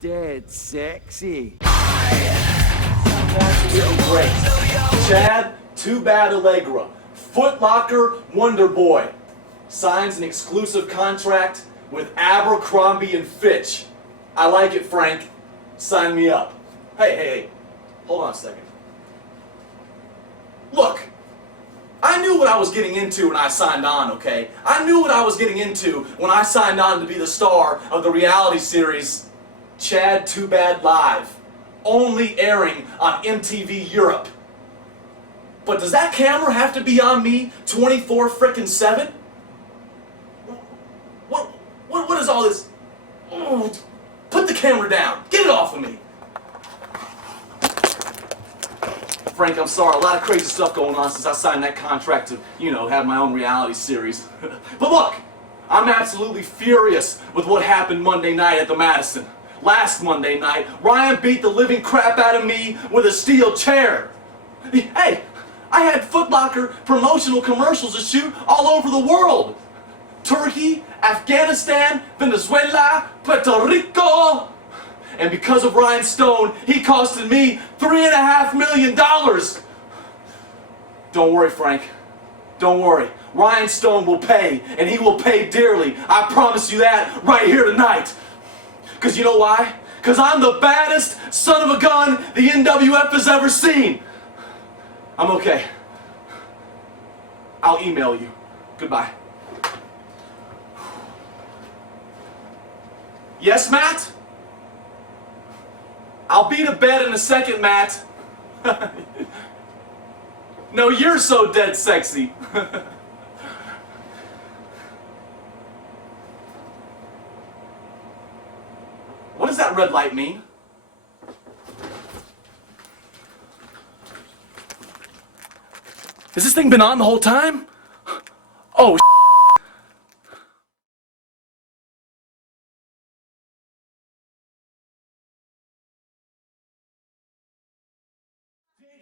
Dead sexy. Great. Chad, too Badd Allegra. Foot Locker Wonder Boy. Signs an exclusive contract with Abercrombie and Fitch. I like it, Frank. Sign me up. Hey. Hold on a second. Look, I knew what I was getting into when I signed on, okay? I knew what I was getting into when I signed on to be the star of the reality series Chad Too Bad Live, only airing on MTV Europe. But does that camera have to be on me 24/7? What is all this? Oh, put the camera down. Get it off of me. Frank, I'm sorry. A lot of crazy stuff going on since I signed that contract to, have my own reality series. But look, I'm absolutely furious with what happened Monday night at the Madison. Last Monday night, Ryan beat the living crap out of me with a steel chair. Hey, I had Foot Locker promotional commercials to shoot all over the world. Turkey, Afghanistan, Venezuela, Puerto Rico. And because of Ryan Stone, he costed me $3.5 million. Don't worry, Frank. Don't worry. Ryan Stone will pay, and he will pay dearly. I promise you that right here tonight. Because you know why? Because I'm the baddest son of a gun the NWF has ever seen. I'm okay. I'll email you. Goodbye. Yes, Matt? I'll be to bed in a second, Matt. No, you're so dead sexy. What does that red light mean? Has this thing been on the whole time? Oh,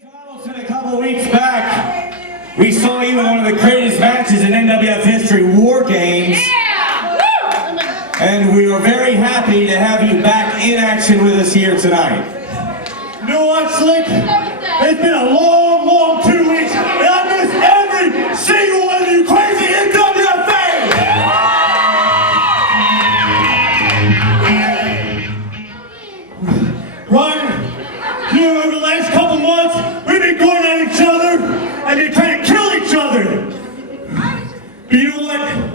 Donaldson, a couple weeks back, we saw you in one of the greatest matches in NWF history, War Games. And we are very happy to have you back in action with us here tonight. You know what, Slick? It's been a long 2 weeks, and I miss every single one of you crazy NWF fans! Ryan, you know, over the last couple months, we've been going at each other, and been trying to kill each other. But you know what?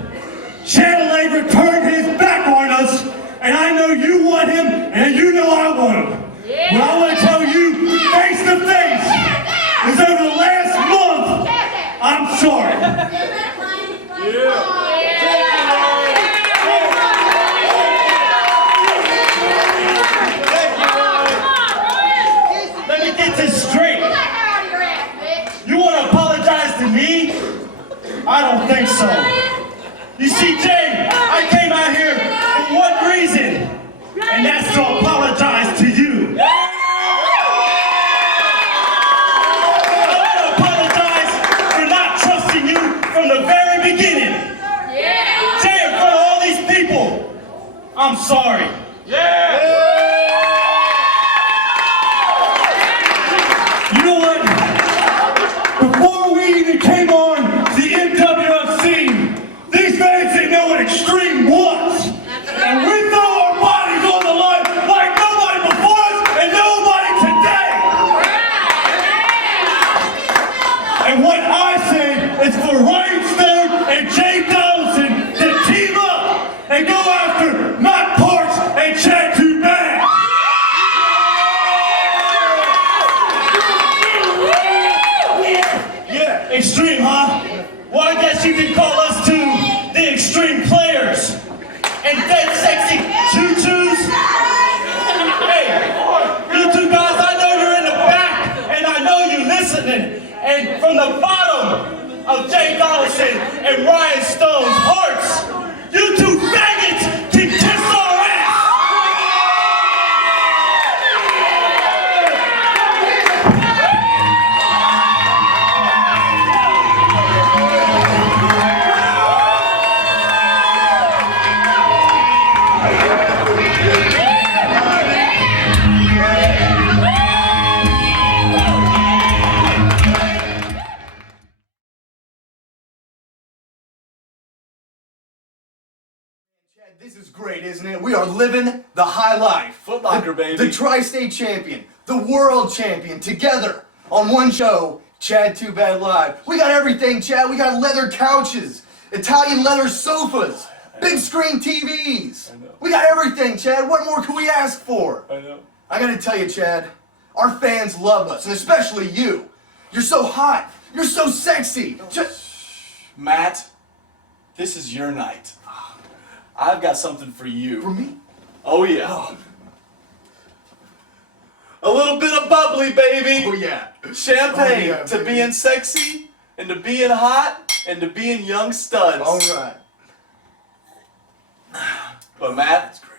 Badd Allegra turned his back on us, and I know you want him, and you know I want him. But I want to tell you, face to face, is over the last month, I'm sorry. Let me get this straight. You want to apologize to me? I don't think so. You see, Jay, I came out here for one reason, and that's to apologize to you. I want to apologize for not trusting you from the very beginning. Jay, in front of all these people, I'm sorry. You know what? Before we even came on the NWF scene, these fans didn't know what extreme was. And we throw our bodies on the line like nobody before us and nobody today. And what I say is for Ryan Stone and Jay Donaldson to team up and go after Matt Parks and Chad Too Bad. Yeah, extreme, huh? Well, I guess you could call us two the extreme players. And dead sexy choo-choos. Hey, you two guys, I know you're in the back, and I know you're listening. And from the bottom of Jay Donaldson and Ryan Stone's hearts, you two faggots can kiss our ass. great, isn't it? We are living the high life. Foot Locker, baby. The tri-state champion, the world champion, together on one show, Chad Too Bad Live. We got everything, Chad. We got leather couches, Italian leather sofas, big screen TVs. I know. We got everything, Chad. What more can we ask for? I know. I gotta tell you, Chad, our fans love us, and especially you. You're so hot. You're so sexy. Matt, this is your night. I've got something for you. For me? Oh, yeah. A little bit of bubbly, baby. Oh, yeah. Champagne Oh, yeah, to baby. being sexy and to being hot and to being young studs. All right. But Matt, That's great.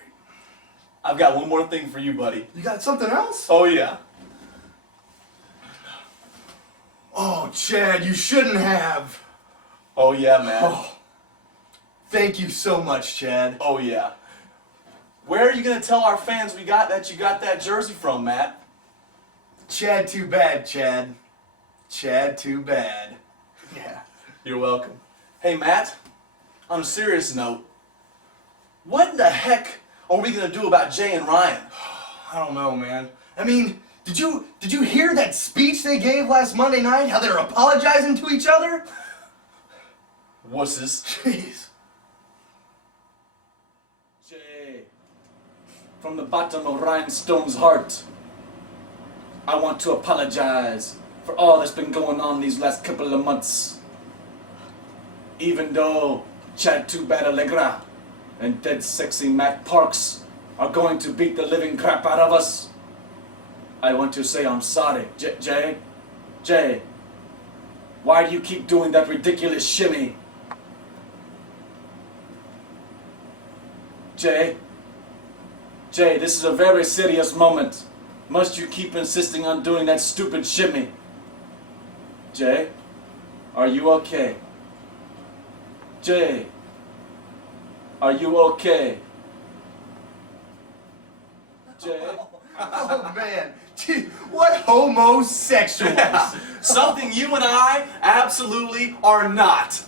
I've got one more thing for you, buddy. You got something else? Oh, yeah. Oh, Chad, you shouldn't have. Oh, yeah, Matt. Oh. Thank you so much, Chad. Oh, yeah. Where are you going to tell our fans you got that jersey from, Matt? Chad Too Bad, Chad. Chad Too Bad. Yeah. You're welcome. Hey, Matt, on a serious note, what in the heck are we going to do about Jay and Ryan? I don't know, man. I mean, did you hear that speech they gave last Monday night? How they're apologizing to each other? Wusses. Jeez. Jay, from the bottom of Rhinestone's heart, I want to apologize for all that's been going on these last couple of months. Even though Chad Too Badd Allegra and dead sexy Matt Parks are going to beat the living crap out of us, I want to say I'm sorry. Jay, why do you keep doing that ridiculous shimmy? Jay, this is a very serious moment. Must you keep insisting on doing that stupid shimmy? Jay, are you okay? Jay, are you okay? Jay? Oh, man. Gee, what homosexuals. Something you and I absolutely are not.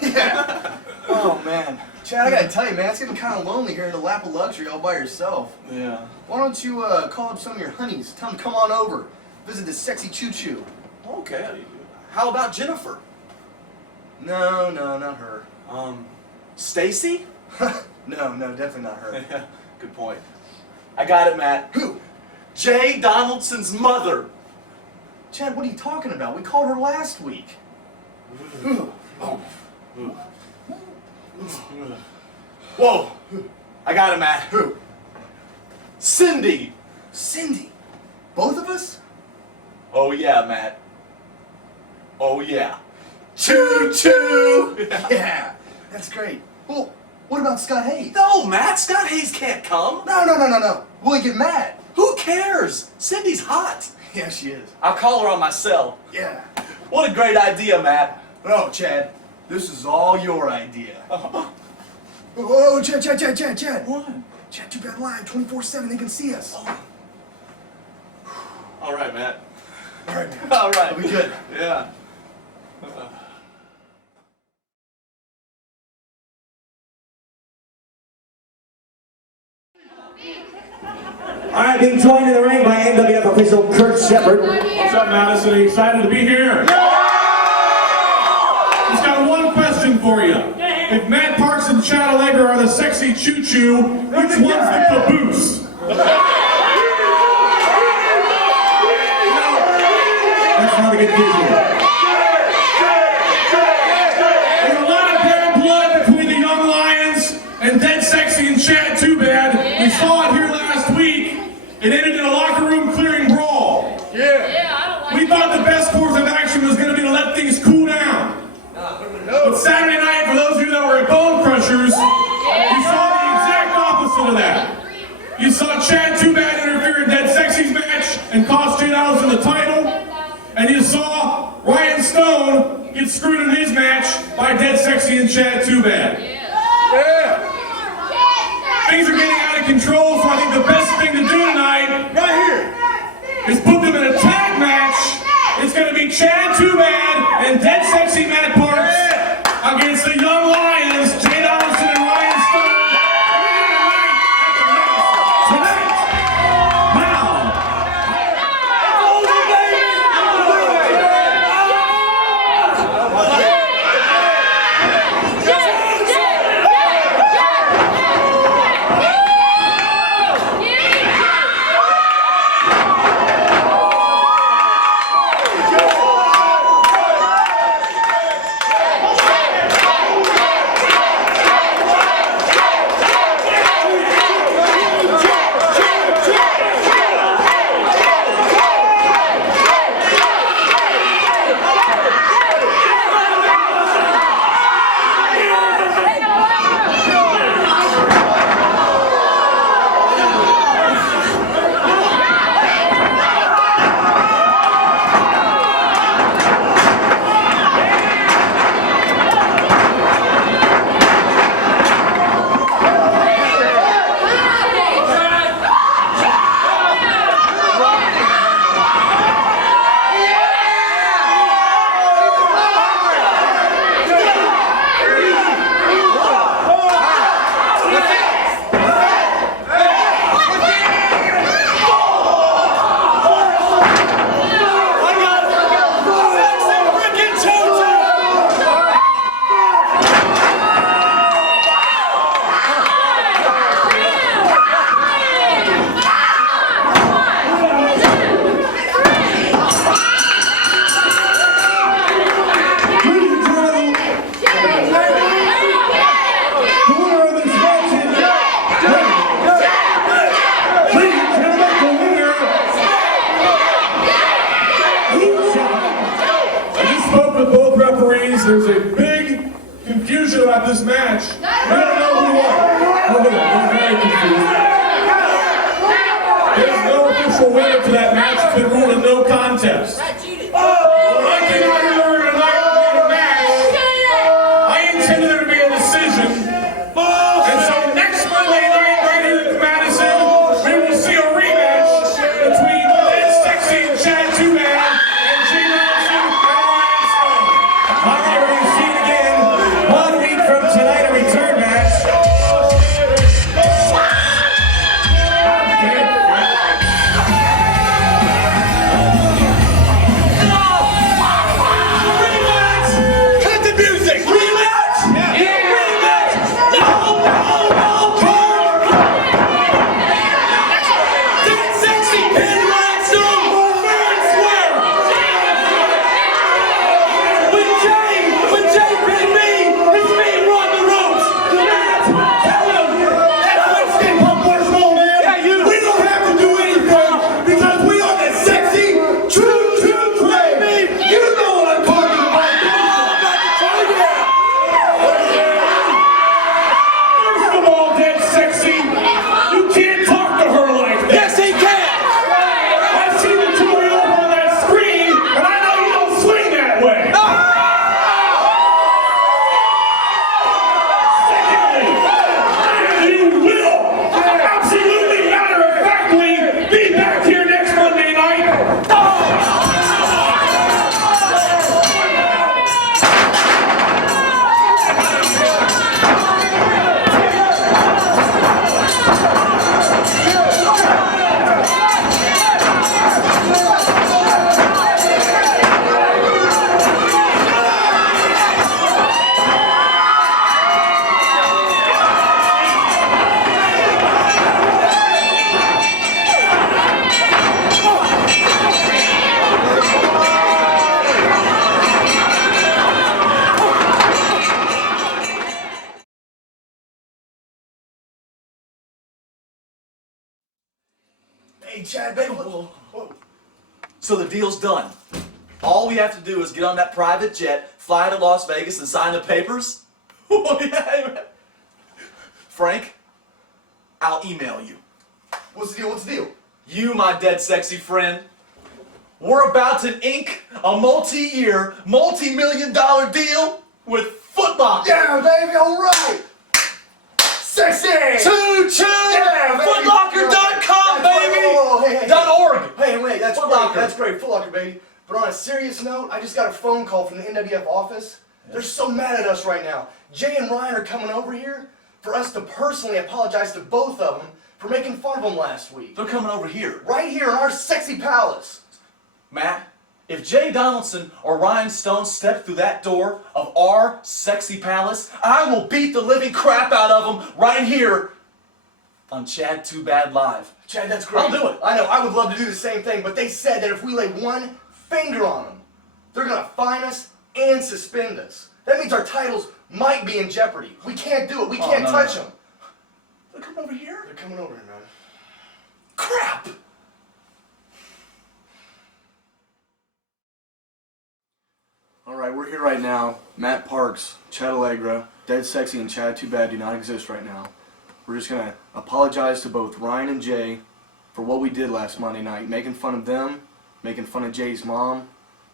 Yeah. Oh, man. Chad, I gotta tell you, man, it's getting kind of lonely here in the lap of luxury all by yourself. Yeah. Why don't you call up some of your honeys, tell them to come on over, visit this sexy choo-choo. Okay. How about Jennifer? No, not her. Stacy? No, definitely not her. Yeah, good point. I got it, Matt. Who? Jay Donaldson's mother. Chad, what are you talking about? We called her last week. Oh. Whoa! I got it, Matt. Who? Cindy! Cindy. Both of us? Oh yeah, Matt. Oh yeah. Choo choo! Yeah, that's great. Well, what about Scott Hayes? No, Matt, Scott Hayes can't come. No. Will he get mad? Who cares? Cindy's hot. Yeah, she is. I'll call her on my cell. Yeah. What a great idea, Matt. No, Chad, this is all your idea. Oh, Chad. What? Chad Too Bad Live, 24/7, they can see us. All right, Matt. All right, man. All right. It'll be good. Yeah. All right, being joined in the ring by NWF official Kurt Shepard. What's up, Madison? Are you excited to be here? Just got one question for you. If Matt Parks and Chad Allegra are the sexy choo-choo, which one's the caboose? That's not a good visual. There's a lot of bad blood between the Young Lions and Dead Sexy and Chad Too Bad. We saw it here last week. It ended in a locker room clearing brawl. We thought the best course of action was going to be to let things cool down. But Saturday night, for those of you that were at Bone Crushers, you saw the exact opposite of that. You saw Chad Too Bad interfere in Dead Sexy's match and cost Jay Donaldson the title. And you saw Ryan Stone get screwed in his match by Dead Sexy and Chad Too Bad. Things are getting out of control, so I think the best thing to do tonight, right here, is put them in a tag match. It's going to be Chad Too Bad and Dead Sexy Matt Parks against the Young Lions, Jay Donaldson and Ryan Stone. about this match. We don't know who won. Look at that, I'm very confused. There's no official winner to that match. It's been ruled a no contest. When I came out here earlier tonight to make a match, I intended there to be a decision. And so next Monday night, right here at the Madison, we will see a rematch between Badd Sexy and Chad Too Bad and Jay Donaldson and Ryan Stone. All right, we're going to see it again 1 week from tonight, a return match. Cut the music! Rematch! Rematch! No! Badd Sexy and Ryan Stone fair and square! When Jay pinned me, it's me who run the ropes! Tell him! That's Wednesday, Pump Marshmallow Man! We don't have to do anything because we are the sexy, true train! You know what I'm talking about! First of all, Badd Sexy, you can't talk to her like that. Yes, he can! I've seen the two of you over on that screen, and I know you don't swing that way. Secondly, you will absolutely matter-of-factly be back here next Monday night. Hey, Chad, baby. Whoa. So the deal's done. All we have to do is get on that private jet, fly to Las Vegas, and sign the papers? Oh, yeah, man. Frank, I'll email you. What's the deal? What's the deal? You, my dead sexy friend, we're about to ink a multi-year, multi-million-dollar deal with Foot Locker. Yeah, baby, all right. Sexy. Choo-choo! Yeah, baby. Footlocker.com, baby! Whoa, hey, hey. .org. Hey, wait, that's Foot great. Locker. That's great, Foot Locker, baby. But on a serious note, I just got a phone call from the NWF office. They're so mad at us right now. Jay and Ryan are coming over here for us to personally apologize to both of them for making fun of them last week. They're coming over here. Right here in our sexy palace. Matt, if Jay Donaldson or Ryan Stone step through that door of our sexy palace, I will beat the living crap out of them right here on Chad Too Bad Live. Chad, that's great. I'll do it. I know, I would love to do the same thing, but they said that if we lay one finger on them, they're gonna fine us and suspend us. That means our titles might be in jeopardy. We can't do it. We can't touch them. They're coming over here? They're coming over here, man. Crap! All right, we're here right now. Matt Parks, Chad Allegra, Dead Sexy, and Chad Too Bad do not exist right now. We're just gonna apologize to both Ryan and Jay for what we did last Monday night, making fun of them, making fun of Jay's mom,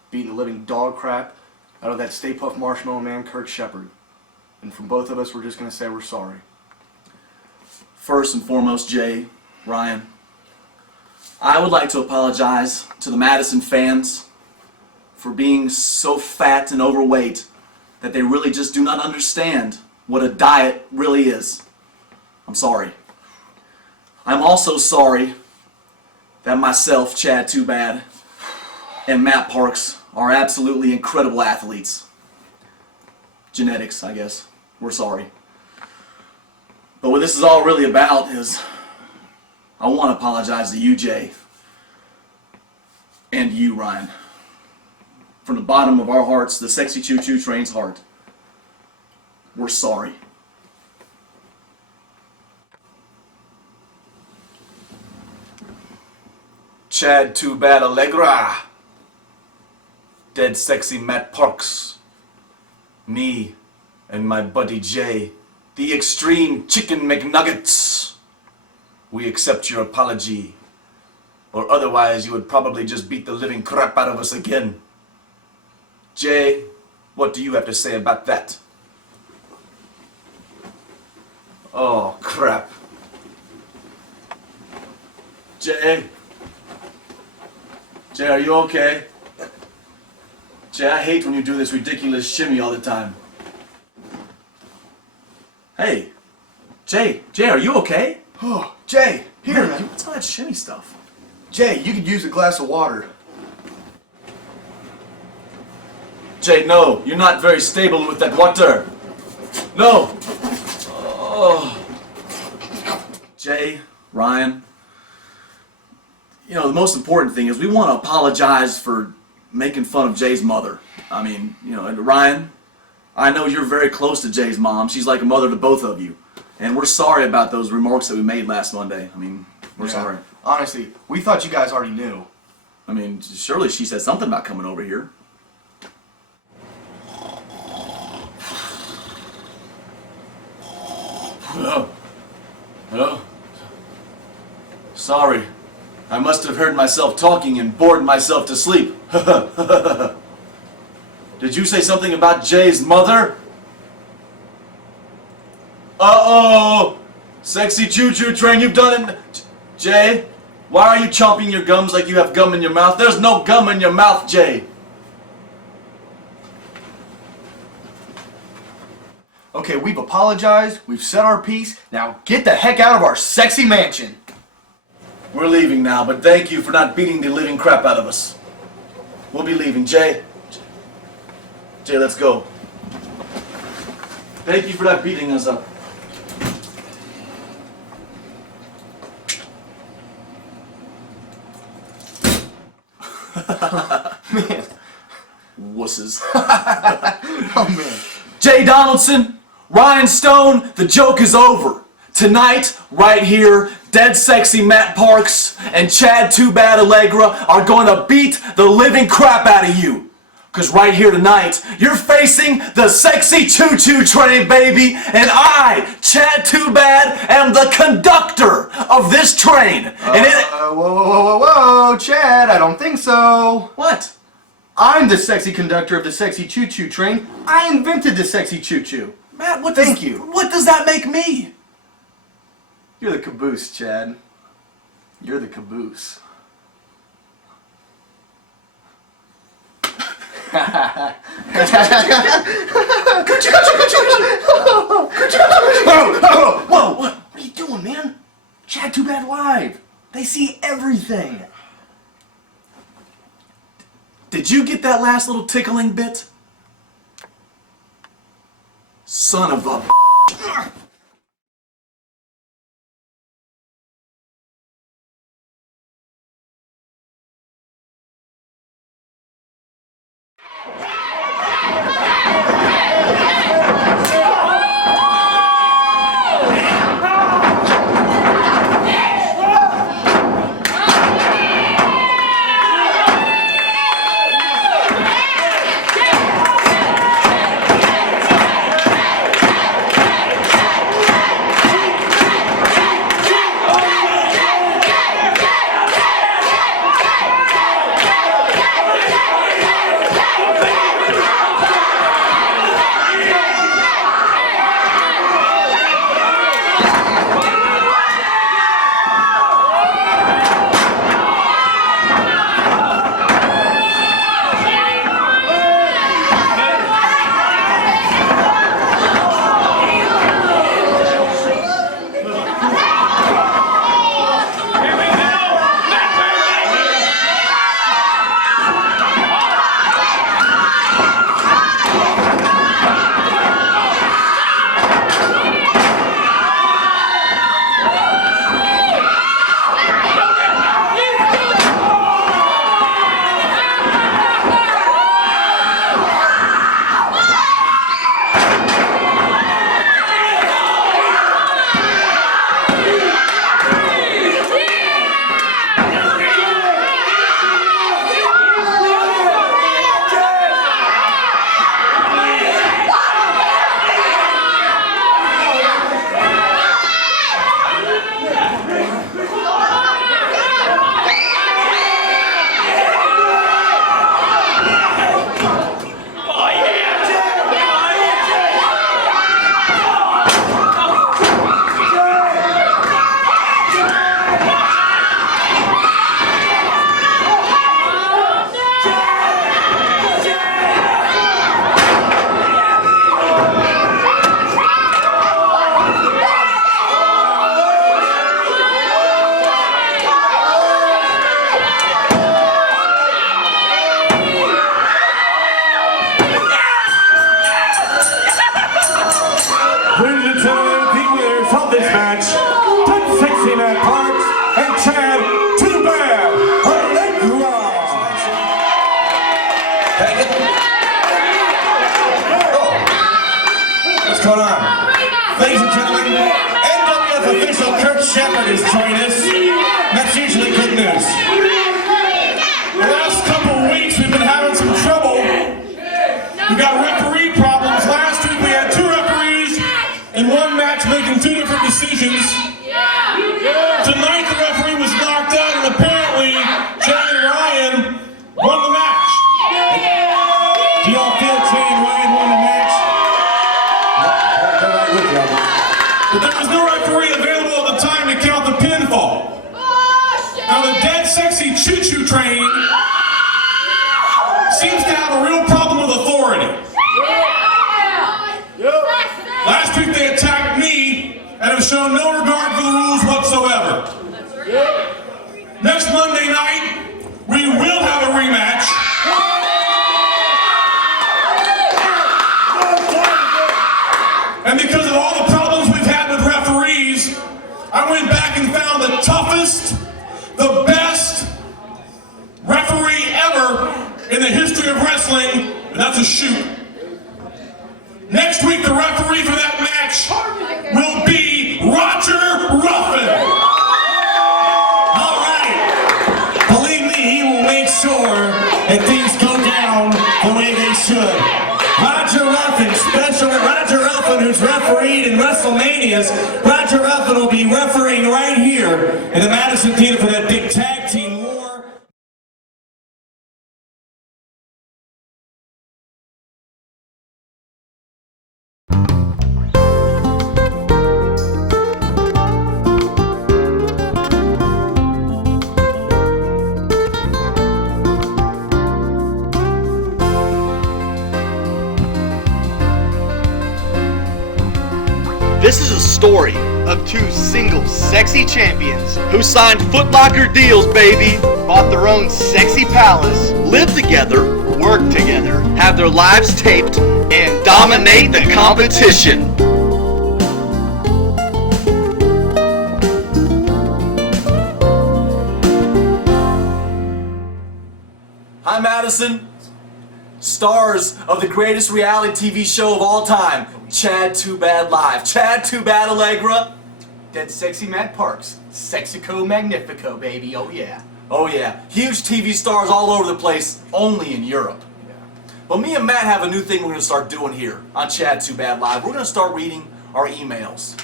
beating the living dog crap out of that Stay Puft Marshmallow Man, Kirk Shepard. And from both of us, we're just gonna say we're sorry. First and foremost, Jay, Ryan, I would like to apologize to the Madison fans for being so fat and overweight that they really just do not understand what a diet really is. I'm sorry. I'm also sorry that myself, Chad Too Bad, and Matt Parks are absolutely incredible athletes. Genetics, I guess. We're sorry. But what this is all really about is I want to apologize to you, Jay, and you, Ryan. From the bottom of our hearts, the Sexy Choo Choo Train's heart, we're sorry. Chad Too Badd Allegra, Dead Sexy Matt Parks, me, and my buddy Jay, the Extreme Chicken McNuggets. We accept your apology, or otherwise you would probably just beat the living crap out of us again. Jay, what do you have to say about that? Oh, crap. Jay? Jay, are you okay? Jay, I hate when you do this ridiculous shimmy all the time. Hey, Jay, are you okay? Oh, Jay, here. Man, what's all that shimmy stuff? Jay, you could use a glass of water. Jay, no, you're not very stable with that water. No. Oh. Jay, Ryan, you know, the most important thing is we want to apologize for making fun of Jay's mother. I mean, you know, and Ryan, I know you're very close to Jay's mom. She's like a mother to both of you. And we're sorry about those remarks that we made last Monday. I mean, we're sorry. Honestly, we thought you guys already knew. I mean, surely she said something about coming over here. Hello? Hello? Sorry. I must have heard myself talking and bored myself to sleep. Did you say something about Jay's mother? Uh-oh! Sexy choo-choo train, you've done it. Jay, why are you chomping your gums like you have gum in your mouth? There's no gum in your mouth, Jay. Okay, we've apologized, we've said our piece, now get the heck out of our sexy mansion. We're leaving now, but thank you for not beating the living crap out of us. We'll be leaving, Jay. Jay, let's go. Thank you for not beating us up. Man. Wusses. Oh man. Jay Donaldson, Ryan Stone, the joke is over. Tonight, right here, Dead Sexy Matt Parks and Chad Too Badd Allegra are going to beat the living crap out of you. Because right here tonight, you're facing the Sexy Choo Choo Train, baby, and I, Chad Too Badd, am the conductor of this train. Whoa, Chad, I don't think so. What? I'm the sexy conductor of the sexy choo-choo train. I invented the sexy choo-choo. Matt, Thank you. What does that make me? You're the caboose, Chad. You're the caboose. Whoa, what are you doing, man? Chad Too Badd Live. They see everything. Did you get that last little tickling bit? Son of a Chad Too Bad Allegra. What's going on? Ladies and gentlemen, NWF official Kurt Shepard is joining us. That's usually good news. The last couple of weeks we've been having some trouble. We got referee problems. Last week we had 2 referees in one match making 2 different decisions. Tonight the referee was knocked out and apparently Jay and Ryan won the match. Do y'all feel Jay and Ryan won the match? But there was no referee available at the time to count the pinfall. Now the dead sexy choo-choo train seems to have a real problem with authority. Last week they attacked me and have shown no regard for the rules whatsoever. Next Monday night, we will have a rematch. And because of all the problems we've had with referees, I went back and found the toughest, the best referee ever in the history of wrestling, and that's a shoot. Next week, the referee for that match will be Roger Ruffin. All right. Believe me, he will make sure that things go down the way they should. Roger Ruffin, special Roger Ruffin, who's refereed in WrestleManias. Roger Ruffin will be refereeing right here in the Madison Theater for that big tag team war. This is a story of 2 single sexy champions who signed footlocker deals, baby, bought their own sexy palace, live together, work together, have their lives taped, and dominate the competition. Hi, Madison. Stars of the greatest reality TV show of all time, Chad Too Bad Live. Chad Too Bad Allegra. Dead sexy Matt Parks, Sexico Magnifico, baby, oh yeah. Oh yeah, huge TV stars all over the place, only in Europe. But me and Matt have a new thing we're going to start doing here on Chad Too Bad Live. We're going to start reading our emails.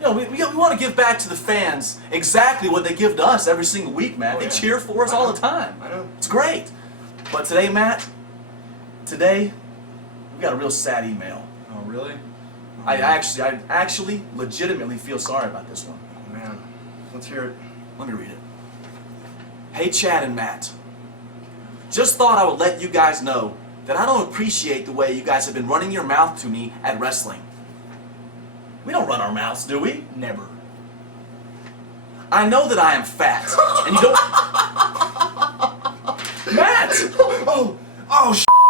You know, we want to give back to the fans exactly what they give to us every single week, Matt. They cheer for us all the time. I know. It's great. But today, Matt, we got a real sad email. Oh, really? I actually legitimately feel sorry about this one. Oh, man. Let's hear it. Let me read it. Hey, Chad and Matt. Just thought I would let you guys know that I don't appreciate the way you guys have been running your mouth to me at wrestling. We don't run our mouths, do we? Never. I know that I am fat, and you don't... Matt!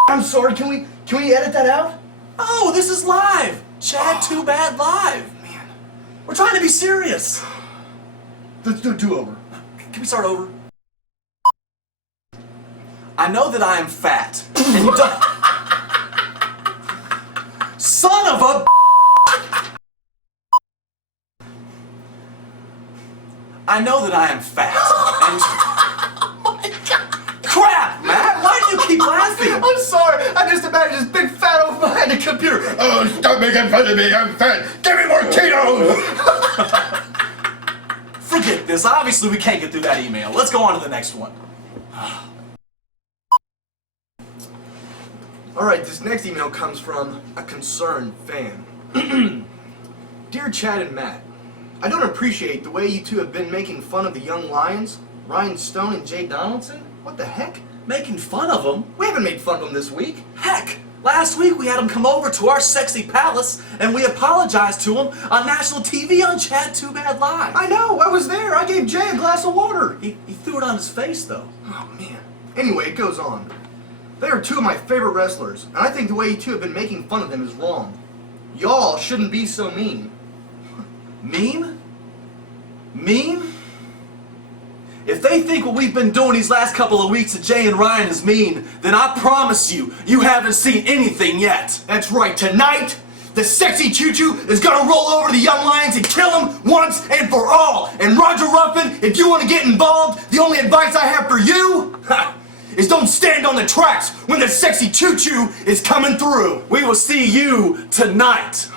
I'm sorry. Can we edit that out? Oh, this is live! Chad Too Bad Live! Man. We're trying to be serious! Let's do a do-over. Can we start over? I know that I am fat, and you don't... Son of a... I know that I am fat, and... Crap, Matt! Why do you keep laughing? I'm sorry. I just imagine this big fat oaf behind the computer. Oh, stop making fun of me. I'm fat. Give me more Tito's. Forget this. Obviously, we can't get through that email. Let's go on to the next one. All right, this next email comes from a concerned fan. Dear Chad and Matt, I don't appreciate the way you two have been making fun of the young Lions, Ryan Stone and Jay Donaldson. What the heck? Making fun of them? We haven't made fun of them this week. Heck! Last week we had them come over to our sexy palace and we apologized to them on national TV on Chad Too Bad Live. I know, I was there. I gave Jay a glass of water. He threw it on his face though. Oh, man. Anyway, it goes on. They are 2 of my favorite wrestlers, and I think the way you 2 have been making fun of them is wrong. Y'all shouldn't be so mean. Mean? Mean? If they think what we've been doing these last couple of weeks to Jay and Ryan is mean, then I promise you, you haven't seen anything yet. That's right, tonight, the sexy choo-choo is gonna roll over the young lions and kill them once and for all. And Roger Ruffin, if you want to get involved, the only advice I have for you is don't stand on the tracks when the sexy choo-choo is coming through. We will see you tonight.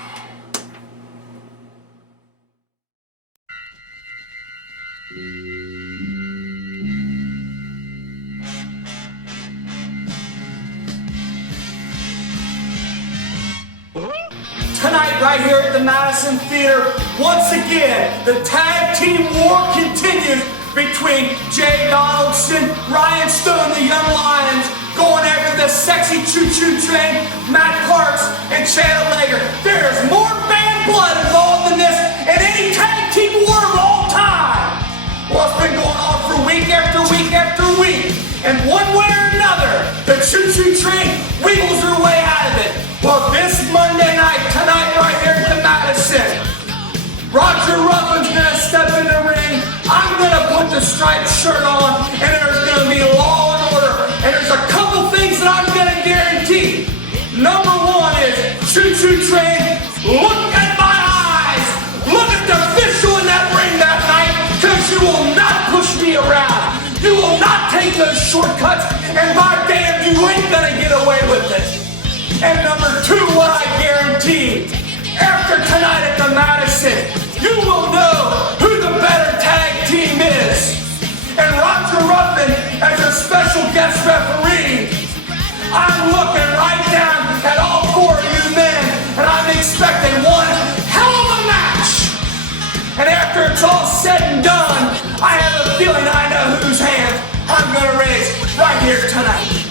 Tonight, right here at the Madison Theater, once again, the tag team war continues between Jay Donaldson, Ryan Stone, the Young Lions, going after the sexy choo-choo train, Matt Parks, and Badd Allegra. There's more bad blood involved in this than any tag team war of all time. Well, it's been going on for week after week after week, and one way or another, the choo-choo train wiggles her way out of it. Well, this Monday night, tonight, right here at the Madison, Roger Ruffin's gonna step in the ring. I'm gonna put the striped shirt on, and there's gonna be law and order. And there's a couple things that I'm gonna guarantee. Number one is, choo-choo train, look at my eyes. Look at the official in that ring that night, because you will not push me around. You will not take those shortcuts, and by damn, you ain't gonna get away with it. And number two, what I guarantee, after tonight at the Madison, you will know who the better tag team is. And Roger Ruffin, as a special guest referee, I'm looking right down at all four of you men, and I'm expecting one hell of a match. And after it's all said and done, I have a feeling I know whose hand I'm gonna raise right here tonight.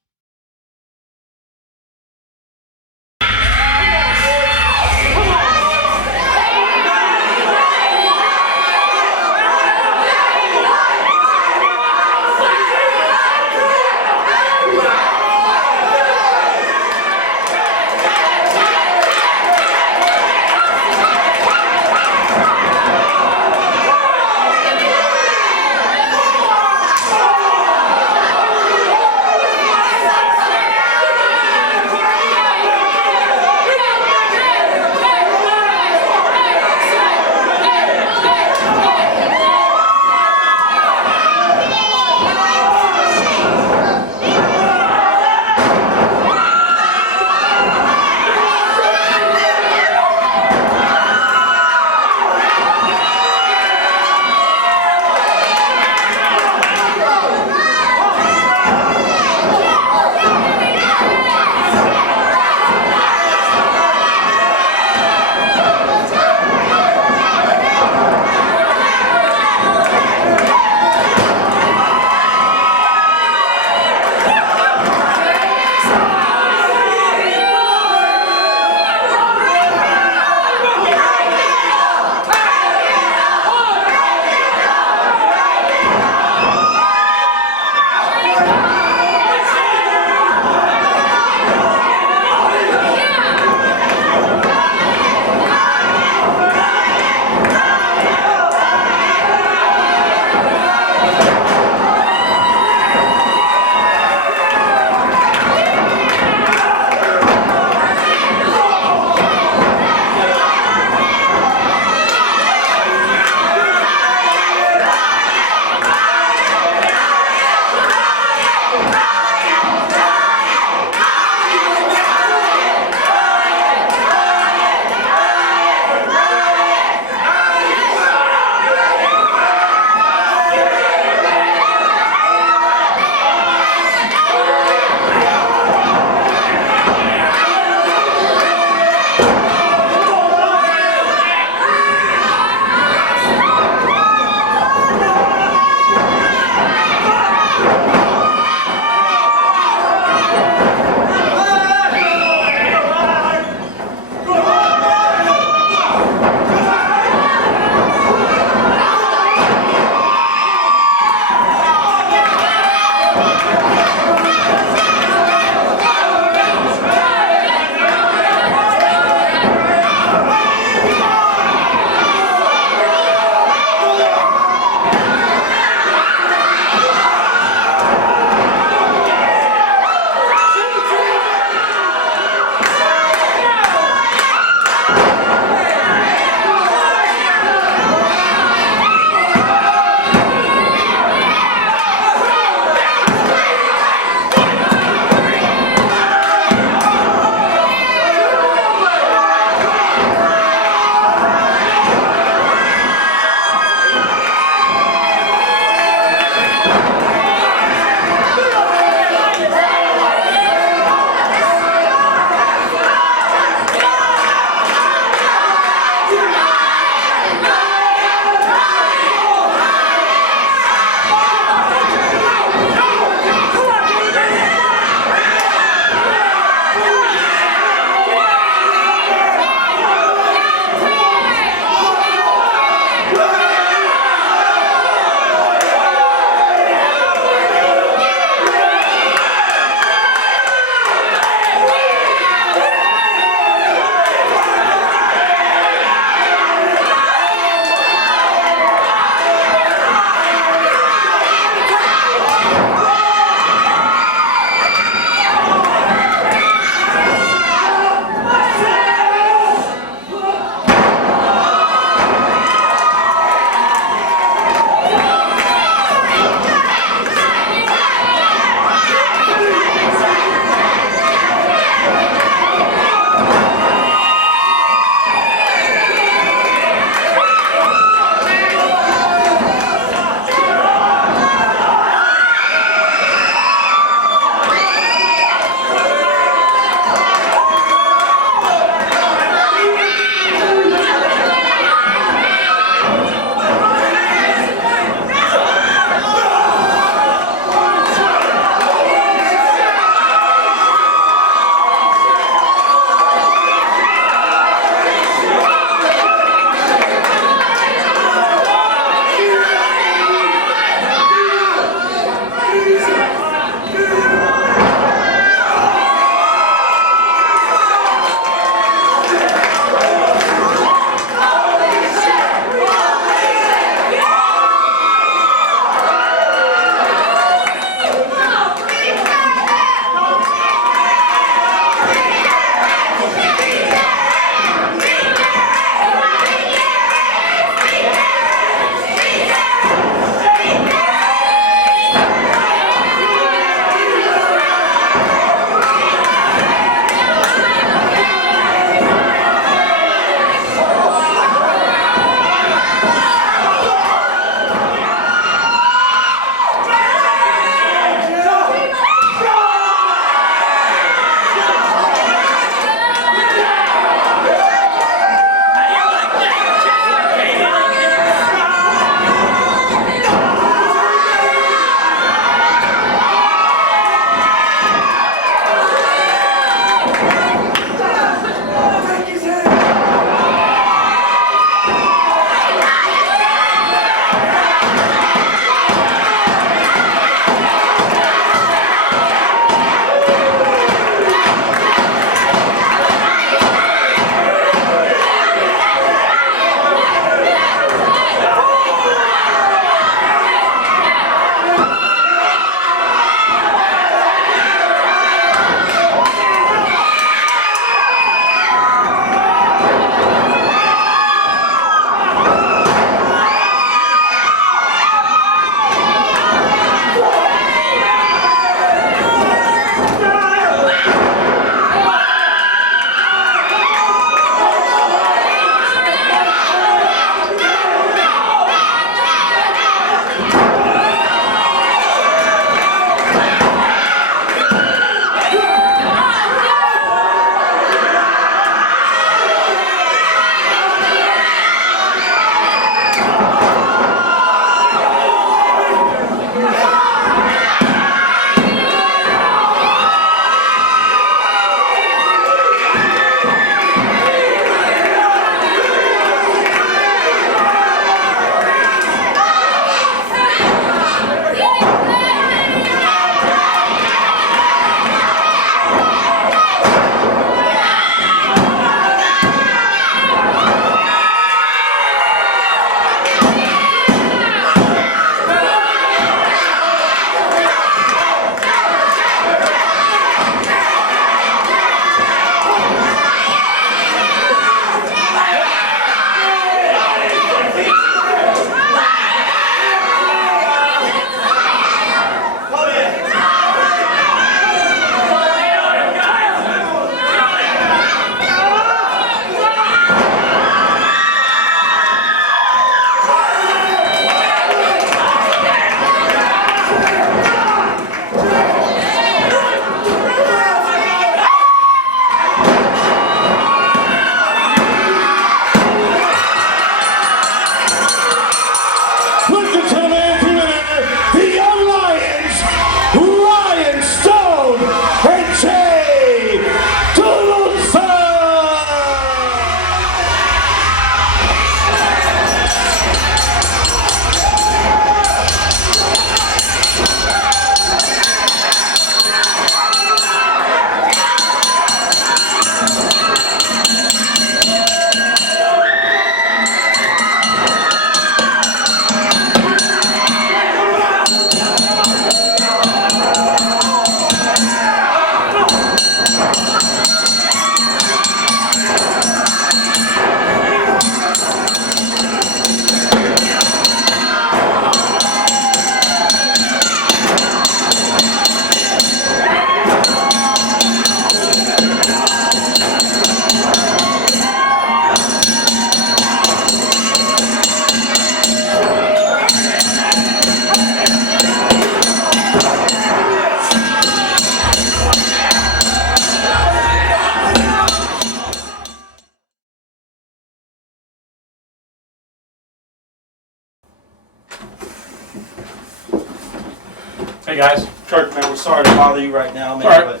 Hey guys. Kirk, man, we're sorry to bother you right now, man. All right.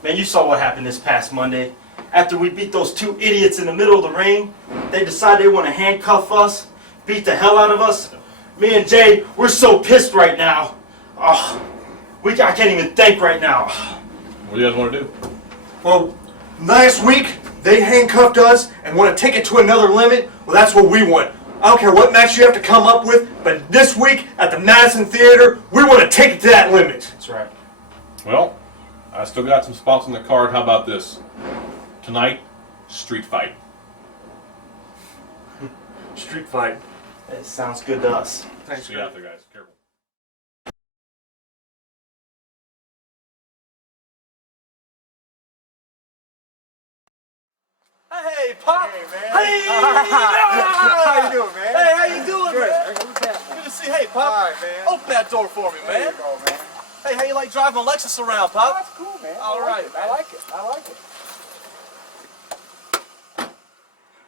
But man, you saw what happened this past Monday. After we beat those two idiots in the middle of the ring, they decided they want to handcuff us, beat the hell out of us. Me and Jay, we're so pissed right now. Oh, I can't even think right now. What do you guys want to do? Well, last week they handcuffed us and want to take it to another limit. Well, that's what we want. I don't care what match you have to come up with, but this week at the Madison Theater, we want to take it to that limit. That's right. Well, I still got some spots on the card. How about this? Tonight, street fight. Street fight. That sounds good to us. Thanks, See you out there, guys. Careful. Hey, Pop! Hey, man. Hey! How you doing, man? Hey, how you doing, Good. man? What's happening? Good to see you. Hey, Pop. All right, man. Open that door for me, There man. you go, man. Hey, how you like driving a Lexus around, Oh, Pop? that's cool, man. All right, man. I like it. I like it.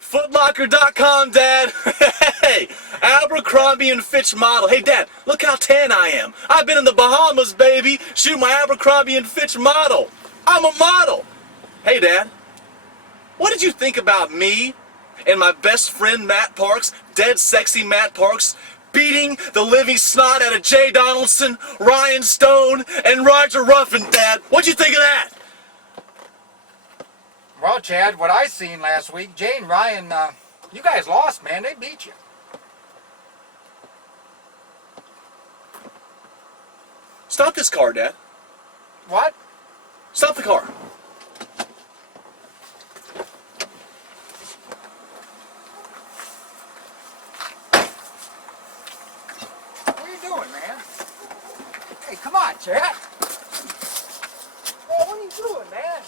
Footlocker.com, Dad. Hey, Abercrombie and Fitch model. Hey, Dad, look how tan I am. I've been in the Bahamas, baby, shooting my Abercrombie and Fitch model. I'm a model. Hey, Dad, what did you think about me and my best friend Matt Parks, dead sexy Matt Parks, beating the living snot out of Jay Donaldson, Ryan Stone, and Roger Ruffin, Dad? What'd you think of that? Well, Chad, what I seen last week, Jay and Ryan, you guys lost, man. They beat you. Stop this car, Dad. What? Stop the car. What are you doing, man? Hey, come on, Chad. Oh, what are you doing, man?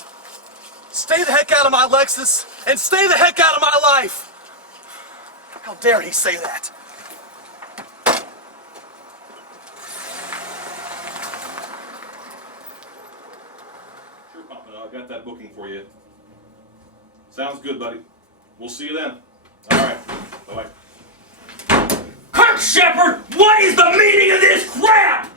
Stay the heck out of my Lexus and stay the heck out of my life. How dare he say that? Sure, Papa. I got that booking for you. Sounds good, buddy. We'll see you then. All right. Bye-bye. Kirk Shepard, what is the meaning of this crap?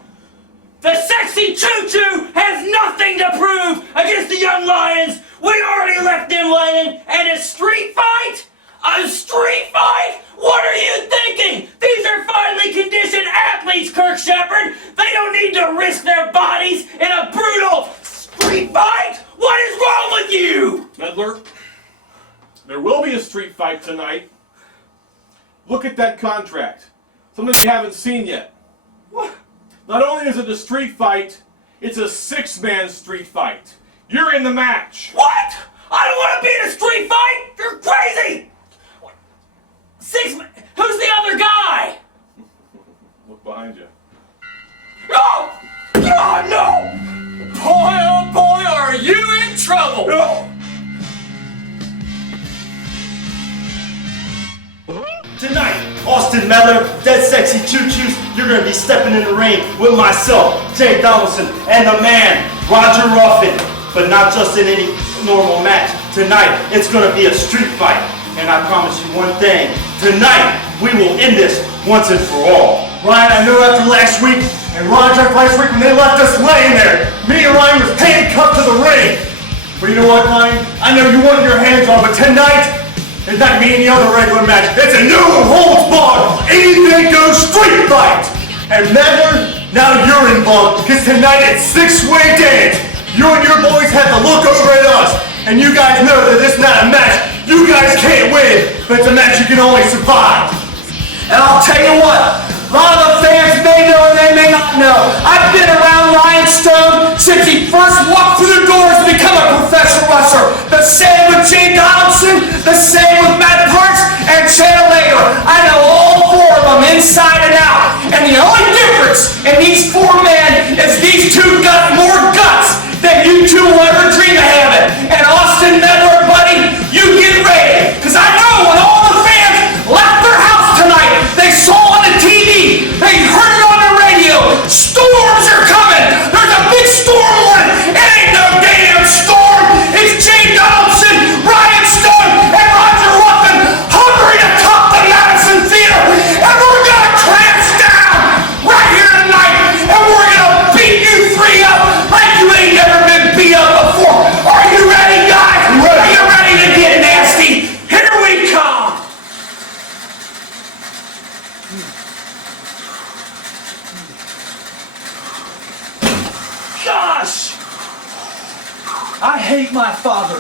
The sexy choo-choo has nothing to prove against the young lions. We already left them laying. And a street fight? A street fight? What are you thinking? These are finely conditioned athletes, Kirk Shepard. They don't need to risk their bodies in a brutal street fight. What is wrong with you? Medler, there will be a street fight tonight. Look at that contract. Something you haven't seen yet. What? Not only is it a street fight, it's a six-man street fight. You're in the match. What? I don't want to be in a street fight. You're crazy. Who's the other guy? Look behind you. No! God, no! Boy, oh boy, are you in trouble! No! Tonight, Austin Medler, Dead Sexy Choo-Choos, you're gonna be stepping in the ring with myself, Jay Donaldson, and the man, Roger Ruffin. But not just in any normal match. Tonight, it's gonna be a street fight. And I promise you one thing, tonight, we will end this once and for all. Ryan, I know after last week, and Roger after last week when they left us laying there, me and Ryan was handcuffed to the ring. But you know what, Ryan? I know you wanted your hands on, but tonight, it's not gonna be any other regular match. It's a no holds barred, anything goes street fight. And Medler, now you're involved, because tonight it's six-way dance. You and your boys have to look over at us, and you guys know that this is not a match you guys can't win, but it's a match you can only survive. And I'll tell you what, a lot of the fans may know and they may not know. I've been around Ryan Stone since he first walked through the doors to become a professional wrestler. The same with Jay Donaldson, the same with Matt Parks and Badd Allegra. I know all four of them inside and out. And the only difference in these four men is these two got more guts than you two will ever dream of having. And Austin Medler, buddy, you get ready. Because I know when all the fans left their house tonight, they saw on the TV, they heard it on the radio, storms are coming. There's a big storm warning. It ain't no damn storm. It's Jay Donaldson, Ryan Stone, and Roger Ruffin hovering atop the Madison Theater. And we're going to crash down right here tonight. And we're going to Gosh! I hate my father.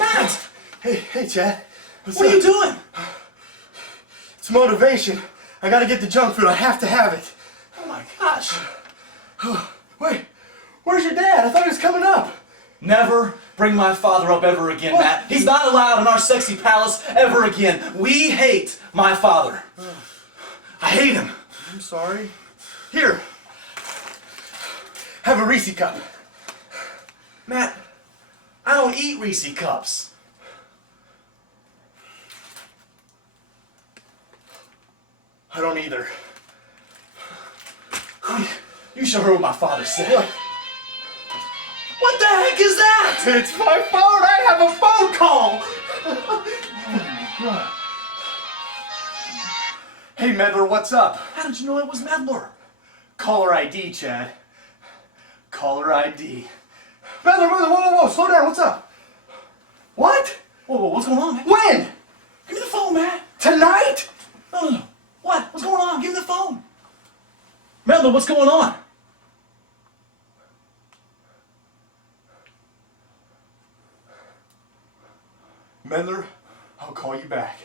Matt! Hey, Chad. What are you doing? It's motivation. I gotta get the junk food. I have to have it. Oh my gosh. Wait, where's your dad? I thought he was coming up. Never bring my father up ever again, What? Matt. He's not allowed in our sexy palace ever again. We hate my father. I hate him. I'm sorry. Here. Have a Reese cup. Matt, I don't eat Reese cups. I don't either. You should hear what my father said. What the heck is that? It's my phone. I have a phone call. Hey, Medler, what's up? How did you know it was Medler? Caller ID, Chad. Caller ID. Medler, whoa, slow down. What's up? What? Whoa, what's going on, man? When? Give me the phone, Matt. Tonight? No. What? What's going on? Give me the phone. Medler, what's going on? Medler, I'll call you back.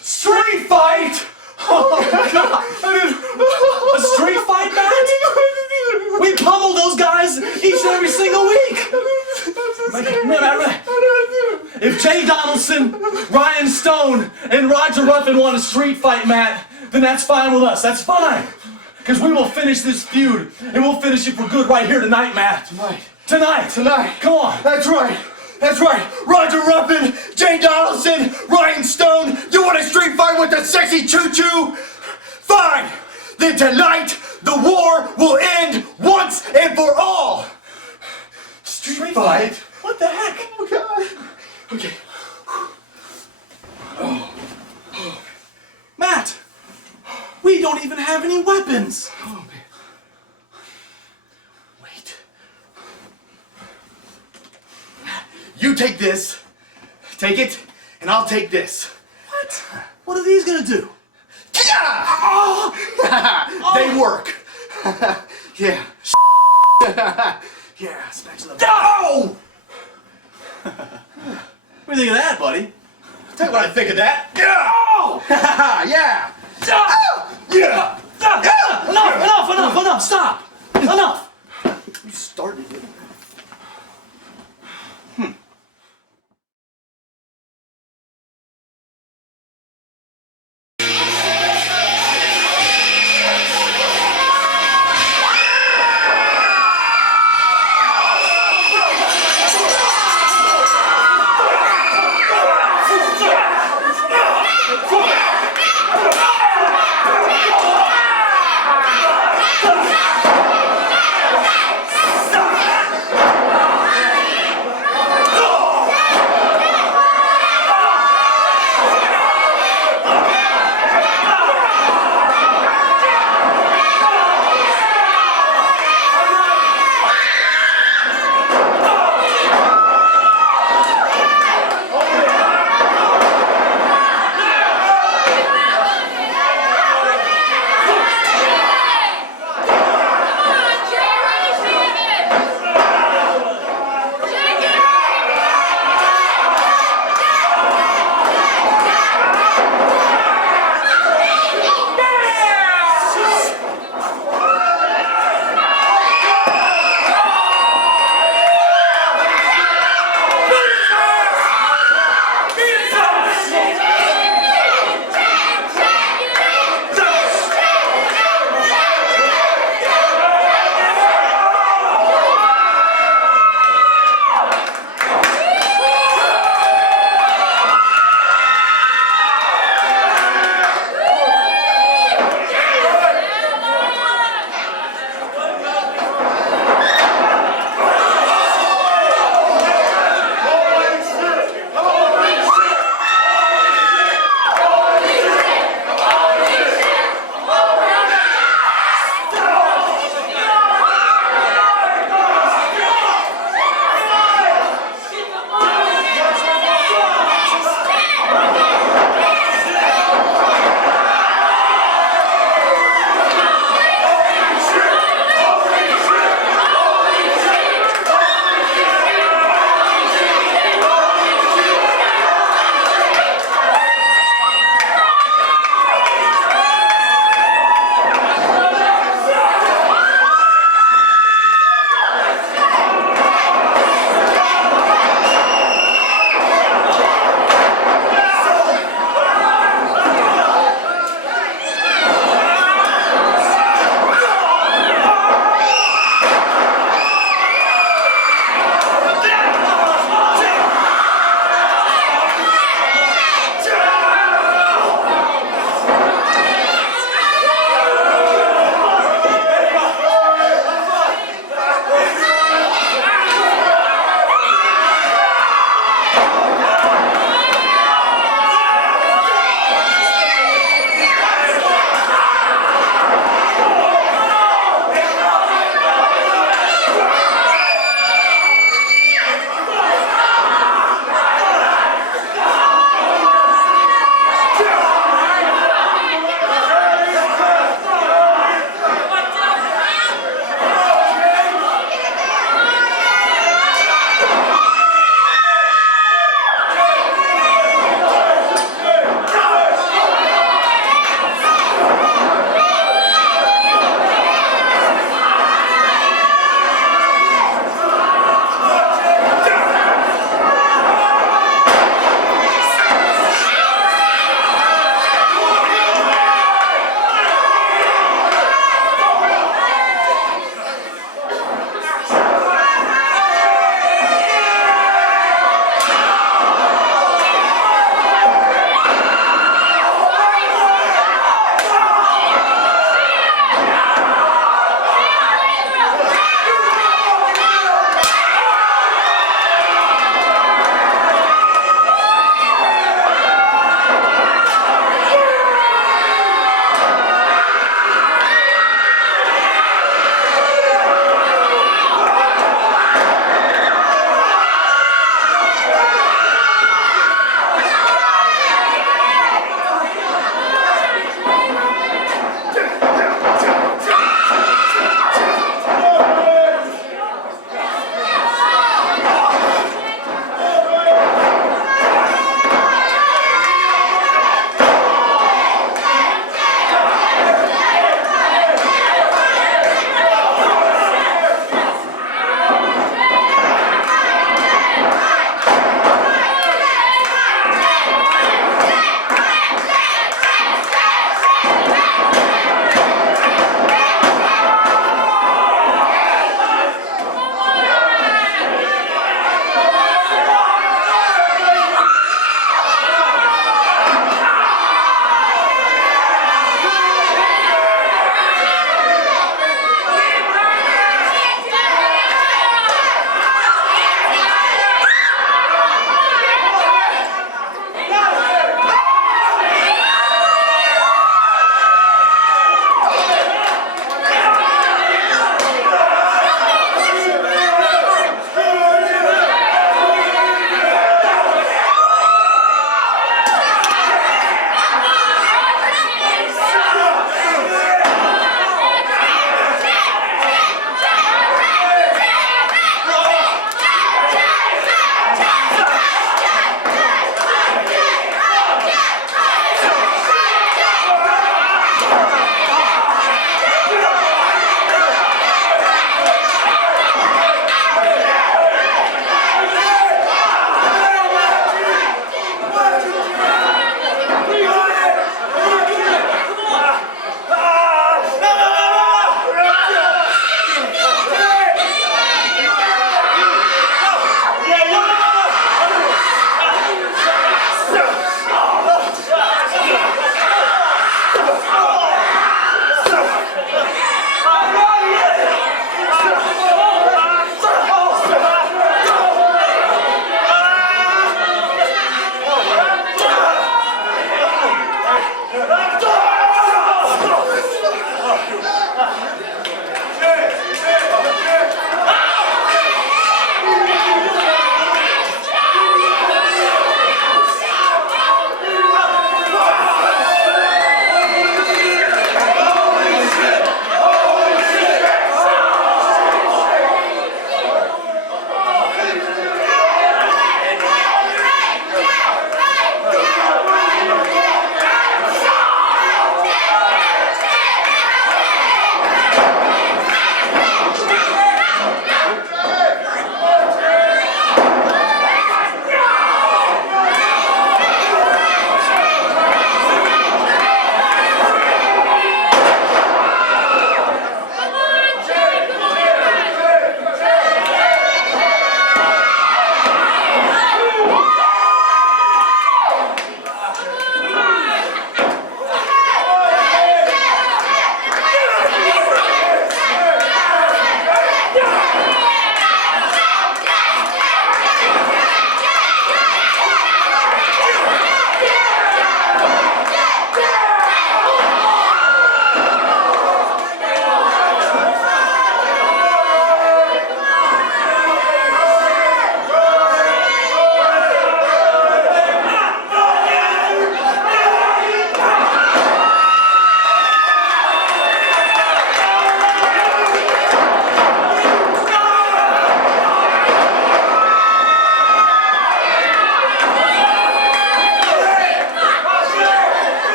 Street fight! Oh my God! A street fight, Matt? We pummel those guys each and every single week. If Jay Donaldson, Ryan Stone, and Roger Ruffin want a street fight, Matt, then that's fine with us. That's fine. Because we will finish this feud, and we'll finish it for good right here tonight, Matt. Tonight. Come on. That's right. Roger Ruffin, Jay Donaldson, Ryan Stone. You want a street fight with the sexy choo-choo? Fine. Then tonight, the war will end once and for all. Street fight? What the heck? Oh, God. Okay. Matt, we don't even have any weapons. Oh, man. Wait. You take this, take it, and I'll take this. What? What are these gonna do? Oh! They work. Yeah. Yeah, smash them. No! What do you think of that, buddy? Tell you what I think of that. Yeah! Yeah. Yeah! Enough! Stop! Enough! You started it.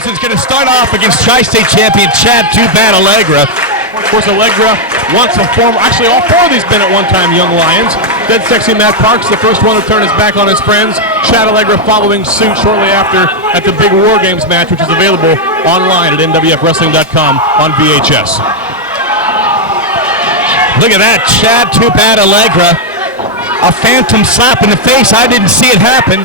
Donaldson's going to start off against Tri-State champion Chad Badd Allegra. Of course, Allegra once a former, actually all four of these been at one time Young Lions. Dead Sexy Matt Parks, the first one to turn his back on his friends. Chad Allegra following suit shortly after at the big War Games match, which is available online at NWFWrestling.com on VHS. Look at that, Chad Badd Allegra. A phantom slap in the face. I didn't see it happen.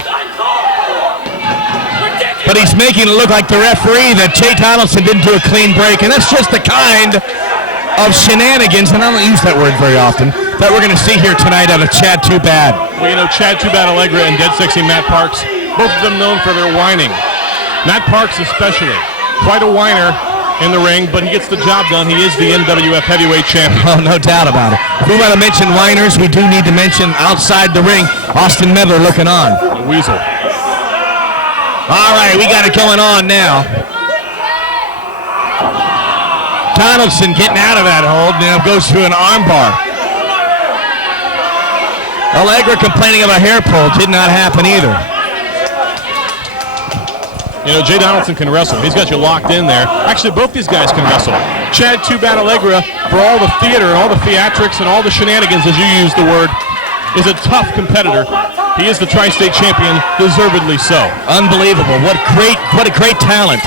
But he's making it look like the referee that Jay Donaldson didn't do a clean break. And that's just the kind of shenanigans, and I don't use that word very often, that we're going to see here tonight out of Chad Badd. Well, you know, Chad Badd Allegra and Dead Sexy Matt Parks, both of them known for their whining. Matt Parks especially, quite a whiner in the ring, but he gets the job done. He is the NWF heavyweight champion. Oh, no doubt about it. If we want to mention whiners, we do need to mention outside the ring, Austin Medler looking on. The Weasel. All right, we got it going on now. Donaldson getting out of that hold, now goes to an armbar. Allegra complaining of a hair pull, did not happen either. You know, Jay Donaldson can wrestle. He's got you locked in there. Actually, both these guys can wrestle. Chad Badd Allegra, for all the theater and all the theatrics and all the shenanigans, as you use the word, is a tough competitor. He is the Tri-State champion, deservedly so. Unbelievable. What a great talent.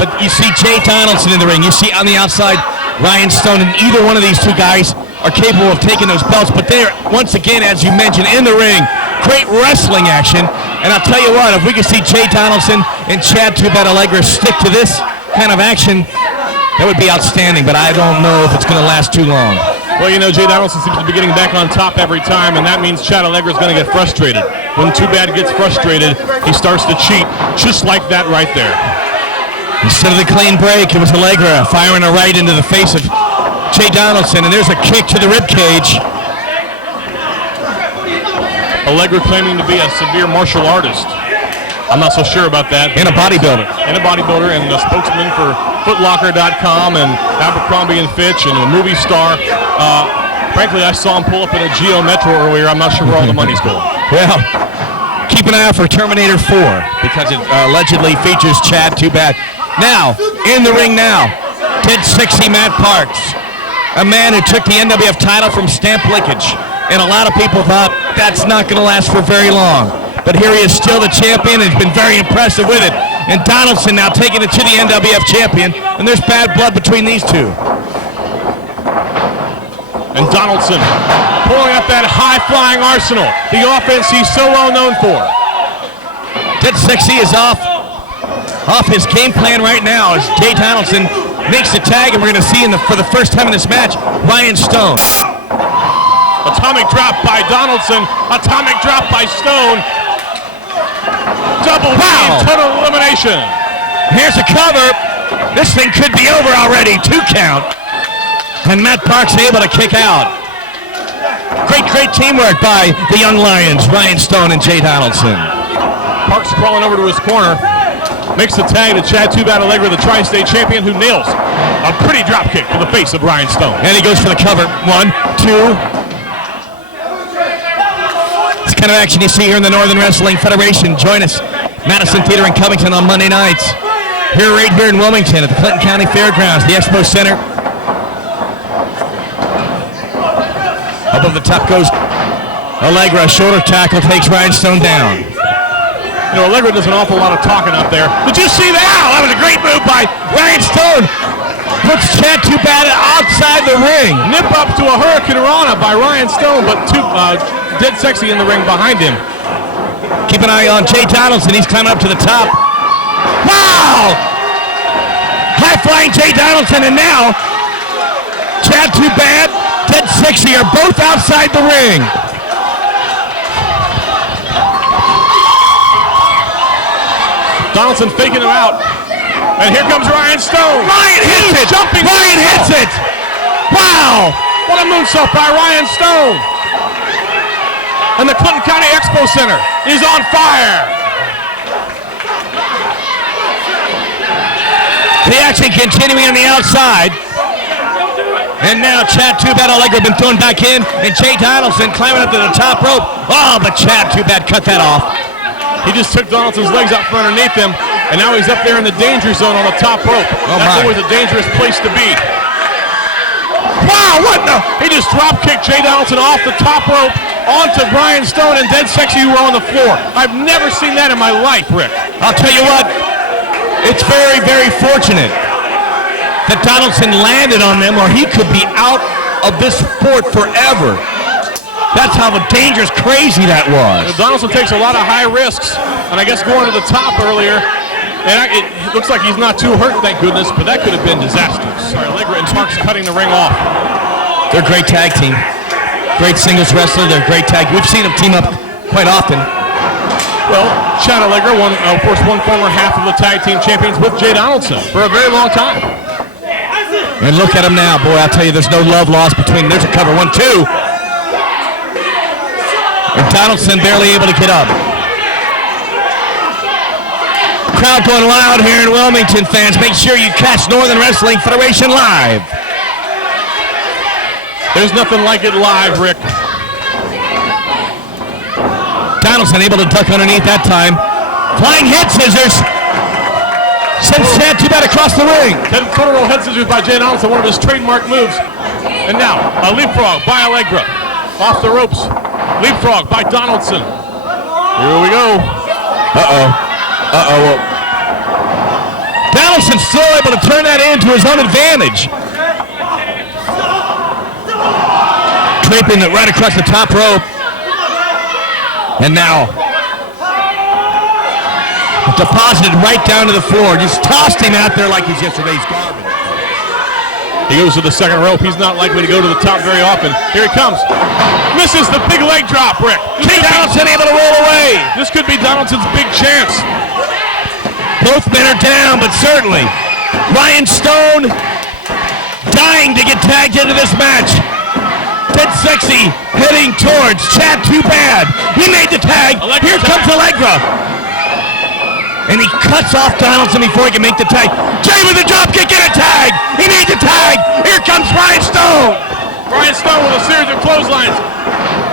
But you see Jay Donaldson in the ring. You see on the outside Ryan Stone, and either one of these two guys are capable of taking those belts. But they're, once again, as you mentioned, in the ring. Great wrestling action. And I'll tell you what, if we could see Jay Donaldson and Chad Badd Allegra stick to this kind of action, that would be outstanding. But I don't know if it's going to last too long. Well, you know, Jay Donaldson seems to be getting back on top every time, and that means Chad Allegra is going to get frustrated. When Badd gets frustrated, he starts to cheat, just like that right there. Instead of the clean break, it was Allegra firing a right into the face of Jay Donaldson, and there's a kick to the ribcage. Allegra claiming to be a severe martial artist. I'm not so sure about that. And a bodybuilder. And a bodybuilder, and a spokesman for Footlocker.com and Abercrombie & Fitch, and a movie star. Frankly, I saw him pull up in a Geo Metro earlier. I'm not sure where all the money's going. Well, keep an eye out for Terminator 4, because it allegedly features Chad Badd. Now, in the ring now, Dead Sexy Matt Parks, a man who took the NWF title from Stamp Lickage. And a lot of people thought that's not going to last for very long. But here he is, still the champion, and he's been very impressive with it. And Donaldson now taking it to the NWF champion, and there's bad blood between these two. And Donaldson pulling up that high-flying arsenal, the offense he's so well known for. Dead Sexy is off his game plan right now as Jay Donaldson makes the tag, and we're going to see for the first time in this match, Ryan Stone. Atomic drop by Donaldson, atomic drop by Stone. Double team, total elimination. Here's a cover. This thing could be over already. 2 count. And Matt Parks able to kick out. Great teamwork by the Young Lions, Ryan Stone and Jay Donaldson. Parks crawling over to his corner. Makes the tag to Chad Badd Allegra, the Tri-State champion, who nails a pretty drop kick to the face of Ryan Stone. And he goes for the cover. 1, 2. This kind of action you see here in the Northern Wrestling Federation. Join us, Madison Theater in Covington on Monday nights. Right here in Wilmington at the Clinton County Fairgrounds, the Expo Center. Above the top goes Allegra. Shoulder tackle takes Ryan Stone down. You know, Allegra does an awful lot of talking out there. Did you see that? Wow, that was a great move by Ryan Stone. Puts Chad Badd outside the ring. Nip up to a Hurricane Rana by Ryan Stone, but Dead Sexy in the ring behind him. Keep an eye on Jay Donaldson. He's climbing up to the top. Wow! High-flying Jay Donaldson, and now Chad Badd, Dead Sexy are both outside the ring. Donaldson faking him out. And here comes Ryan Stone. Ryan hits it! Jumping Ryan hits it! Wow! What a moonsault by Ryan Stone. And the Clinton County Expo Center is on fire. The action continuing on the outside. And now Chad Badd Allegra been thrown back in, and Jay Donaldson climbing up to the top rope. Oh, but Chad Badd cut that off. He just took Donaldson's legs out from underneath him. And now he's up there in the danger zone on the top rope. That's always a dangerous place to be. Wow, what the? He just drop kicked Jay Donaldson off the top rope onto Brian Stone and Dead Sexy, who were on the floor. I've never seen that in my life, Rick. I'll tell you what, it's very, very fortunate that Donaldson landed on them, or he could be out of this sport forever. That's how dangerous, crazy that was. Donaldson takes a lot of high risks, and I guess going to the top earlier, and it looks like he's not too hurt, thank goodness, but that could have been disastrous. Sorry, Allegra and Parks cutting the ring off. They're a great tag team. Great singles wrestler, they're a great tag. We've seen them team up quite often. Well, Chad Allegra, of course, one former half of the tag team champions with Jay Donaldson for a very long time. And look at him now. Boy, I'll tell you, there's no love lost between them. There's a cover, 1-2. And Donaldson barely able to get up. Crowd going loud here in Wilmington, fans. Make sure you catch Northern Wrestling Federation live. There's nothing like it live, Rick. Donaldson able to duck underneath that time. Flying head scissors. Sends Chad Too Bad across the ring. 10 roll head scissors by Jay Donaldson, one of his trademark moves. And now, a leapfrog by Allegra. Off the ropes. Leapfrog by Donaldson. Here we go. Donaldson's still able to turn that into his own advantage. Draping it right across the top rope. And now, deposited right down to the floor. Just tossed him out there like he's yesterday's garbage. He goes to the second rope. He's not likely to go to the top very often. Here he comes. Misses the big leg drop, Rick. Jay Donaldson able to roll away. This could be Donaldson's big chance. Both men are down, but certainly Ryan Stone dying to get tagged into this match. Dead Sexy heading towards Chad Too Bad. He made the tag. Here comes Allegra. And he cuts off Donaldson before he can make the tag. Jay with the drop kick and a tag. He made the tag. Here comes Ryan Stone. Ryan Stone with a series of clotheslines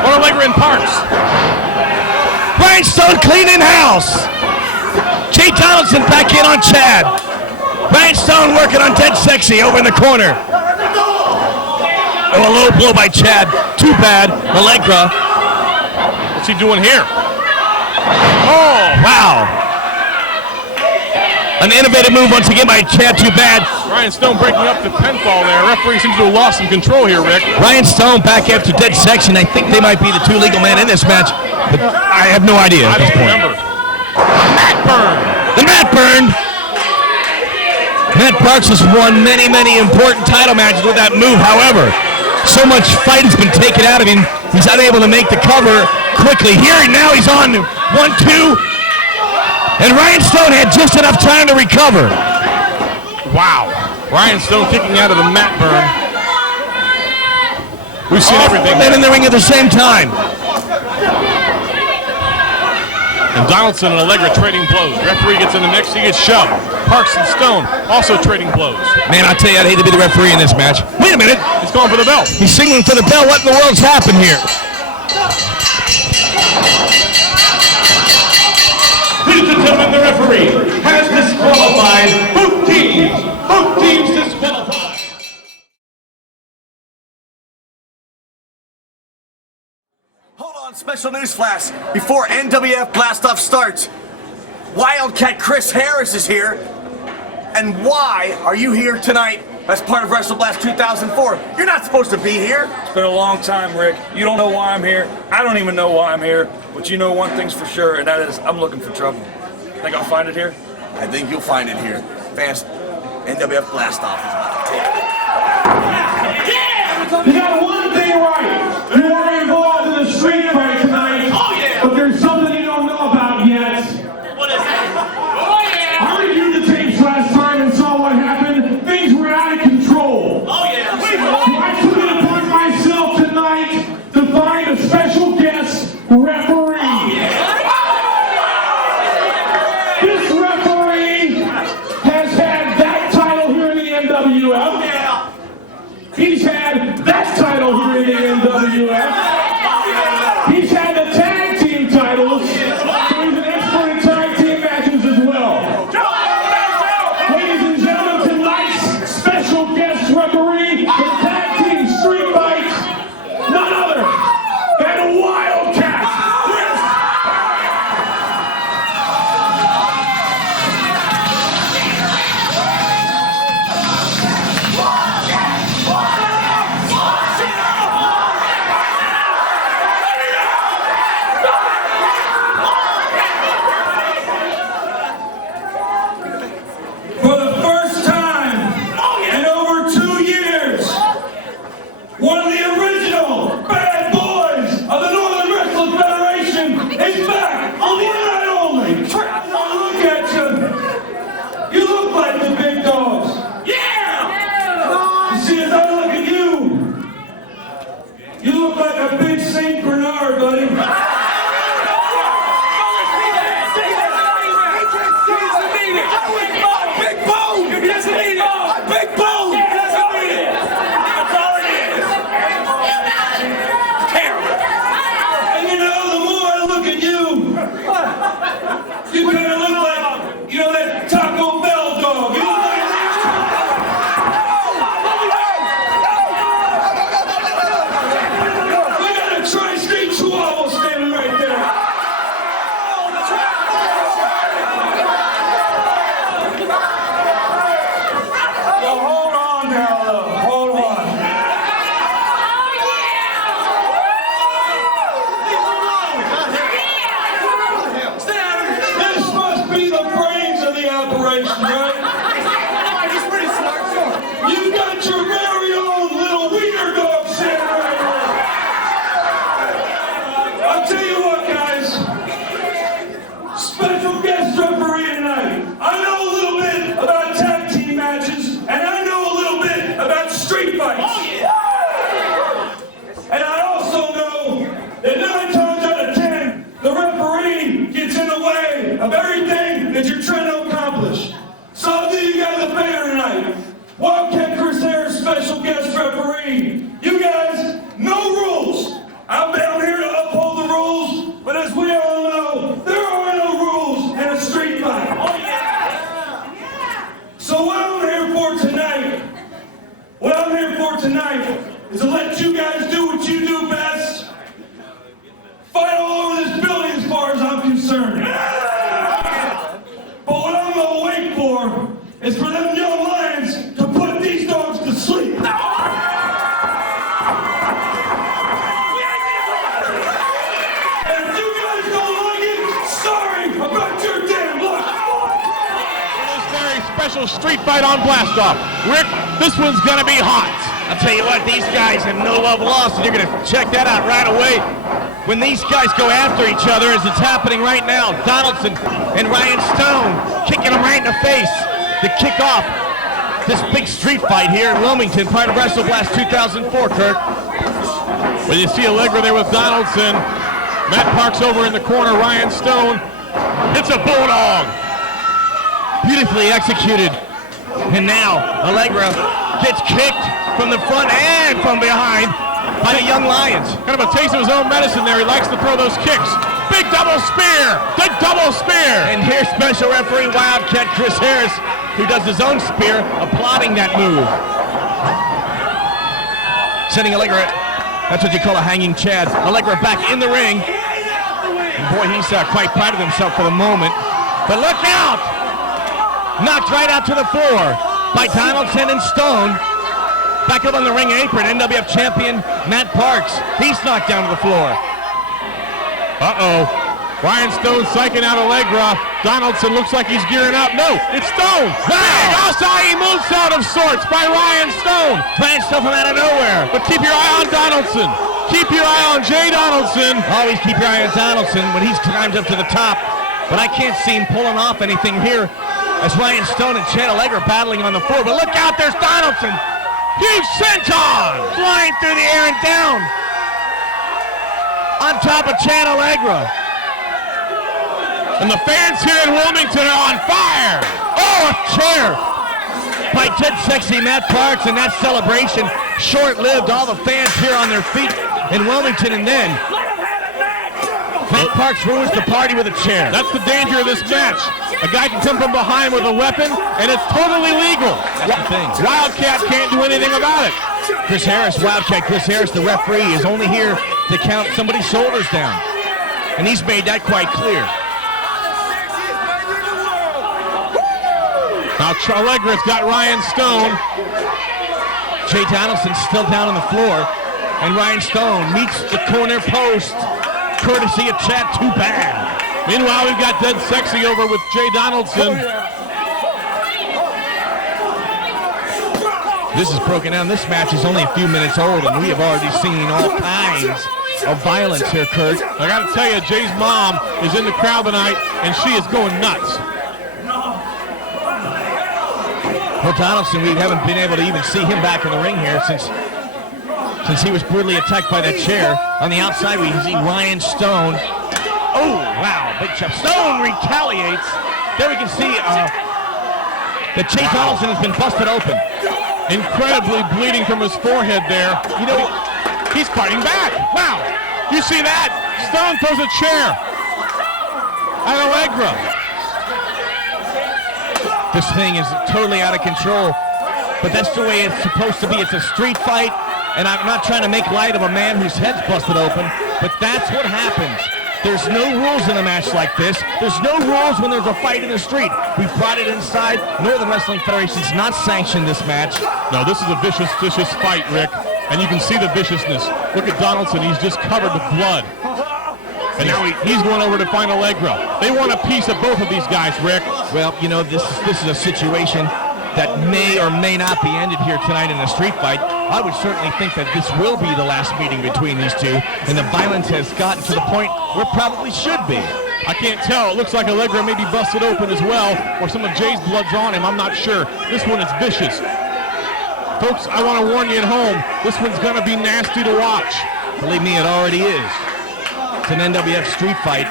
on Allegra and Parks. Ryan Stone cleaning house. Jay Donaldson back in on Chad. Ryan Stone working on Dead Sexy over in the corner. Oh, a low blow by Chad. Too Bad. Allegra. What's he doing here? Oh, wow. An innovative move once again by Chad Too Bad. Ryan Stone breaking up the pinfall there. Referee seems to have lost some control here, Rick. Ryan Stone back after Dead Sexy. I think they might be the two legal men in this match, but I have no idea at this point. Remember. Mat burn. The mat burn. Matt Parks has won many, many important title matches with that move. However, so much fight has been taken out of him, he's unable to make the cover quickly. Here now he's on 1-2. And Ryan Stone had just enough time to recover. Wow. Ryan Stone kicking out of the mat burn. We've seen everything. Men in the ring at the same time. And Donaldson and Allegra trading blows. Referee gets in the mix, he gets shoved. Parks and Stone also trading blows. Man, I tell you, I'd hate to be the referee in this match. Wait a minute. He's going for the belt. He's signaling for the bell. What in the world's happened here? Ladies and gentlemen, the referee has disqualified both teams. Both teams disqualified. Hold on, special news flash before NWF Blastoff starts. Wildcat Chris Harris is here. And why are you here tonight as part of WrestleBlast 2004? You're not supposed to be here. It's been a long time, Rick. You don't know why I'm here. I don't even know why I'm here. But you know one thing's for sure, and that is I'm looking for trouble. Think I'll find it here? I think you'll find it here. Fans, NWF Blastoff is about to take it. You got one thing right. You want to involved in the street fight tonight. Oh, yeah. But there's something you don't know about yet. What is that? Oh, yeah. I reviewed the tapes last time and saw what happened. Things were out of control. Oh, yeah. So I took it upon myself tonight to find a special guest referee. Oh, yeah. This referee has had that title here in the NWF. Oh, yeah. He's had that title here in the NWF. He's had the tag team titles. So he's an expert in tag team matches as well. Well, hold on now, though. Hold on. This must be the brains of the operation, right? He's pretty smart, sure. You got your very own little wiener dog sitting right here. I'll tell you what, guys. Special guest referee tonight. I know a little bit about tag team matches, and I know a little bit about street fights. And I also know that 9 times out of 10, the referee gets in the way of everything that you're trying to accomplish. So I'll do you guys a favor tonight. Wildcat Chris Harris, special guest referee. You guys, no rules. I'm down here to uphold the rules, but as we all know, there are no rules in a street fight. So what I'm here for tonight is to let you guys do what you do best. Fight all over this building as far as I'm concerned. But what I'm gonna wait for is for them young lions to put these dogs to sleep. And if you guys don't like it, sorry about your damn luck. This very special street fight on Blastoff. Rick, this one's gonna be hot. I'll tell you what, these guys have no love lost, and you're gonna check that out right away. When these guys go after each other, as it's happening right now, Donaldson and Ryan Stone kicking them right in the face to kick off this big street fight here in Wilmington, part of WrestleBlast 2004, Kurt. Well, you see Allegra there with Donaldson. Matt Parks over in the corner, Ryan Stone. It's a bulldog. Beautifully executed. And now Allegra gets kicked from the front and from behind by the young Lions. Kind of a taste of his own medicine there. He likes to throw those kicks. Big double spear! Big double spear! And here's special referee Wildcat Chris Harris, who does his own spear, applauding that move. Sending Allegra, that's what you call a hanging Chad. Allegra back in the ring. And boy, he's quite proud of himself for the moment. But look out! Knocked right out to the floor by Donaldson and Stone. Back up on the ring apron, NWF champion Matt Parks. He's knocked down to the floor. Uh-oh. Ryan Stone psyching out Allegra. Donaldson looks like he's gearing up. No, it's Stone. Big Asai moonsault of sorts by Ryan Stone. Trying stuff from out of nowhere. But keep your eye on Donaldson. Keep your eye on Jay Donaldson. Always keep your eye on Donaldson when he climbs up to the top. But I can't see him pulling off anything here as Ryan Stone and Chad Allegra battling on the floor. But look out, there's Donaldson. Huge senton flying through the air and down on top of Chad Allegra. And the fans here in Wilmington are on fire. Oh, a chair by Dead Sexy Matt Parks, and that celebration short-lived. All the fans here on their feet in Wilmington, and then Matt Parks ruins the party with a chair. That's the danger of this match. A guy can come from behind with a weapon, and it's totally legal. That's the thing. Wildcat can't do anything about it. Chris Harris, Wildcat Chris Harris, the referee, is only here to count somebody's shoulders down. And he's made that quite clear. Now Allegra's got Ryan Stone. Jay Donaldson's still down on the floor. And Ryan Stone meets the corner post, courtesy of Chad Too Bad. Meanwhile, we've got Dead Sexy over with Jay Donaldson. This is broken down. This match is only a few minutes old, and we have already seen all kinds of violence here, Kurt. I gotta tell you, Jay's mom is in the crowd tonight, and she is going nuts. Well, Donaldson, we haven't been able to even see him back in the ring here since he was brutally attacked by that chair. On the outside, we see Ryan Stone. Oh, wow, big chop. Stone retaliates. There we can see that Chase Donaldson has been busted open. Incredibly bleeding from his forehead there. You know, he's fighting back. Wow, you see that? Stone throws a chair at Allegra. This thing is totally out of control, but that's the way it's supposed to be. It's a street fight, and I'm not trying to make light of a man whose head's busted open, but that's what happens. There's no rules in a match like this. There's no rules when there's a fight in the street. We've brought it inside. Northern Wrestling Federation's not sanctioned this match. No, this is a vicious, vicious fight, Rick. And you can see the viciousness. Look at Donaldson. He's just covered with blood. And now he's going over to find Allegra. They want a piece of both of these guys, Rick. Well, you know, this is a situation that may or may not be ended here tonight in a street fight. I would certainly think that this will be the last meeting between these two, and the violence has gotten to the point where it probably should be. I can't tell. It looks like Allegra may be busted open as well, or some of Jay's blood's on him. I'm not sure. This one is vicious. Folks, I want to warn you at home, this one's going to be nasty to watch. Believe me, it already is. It's an NWF street fight.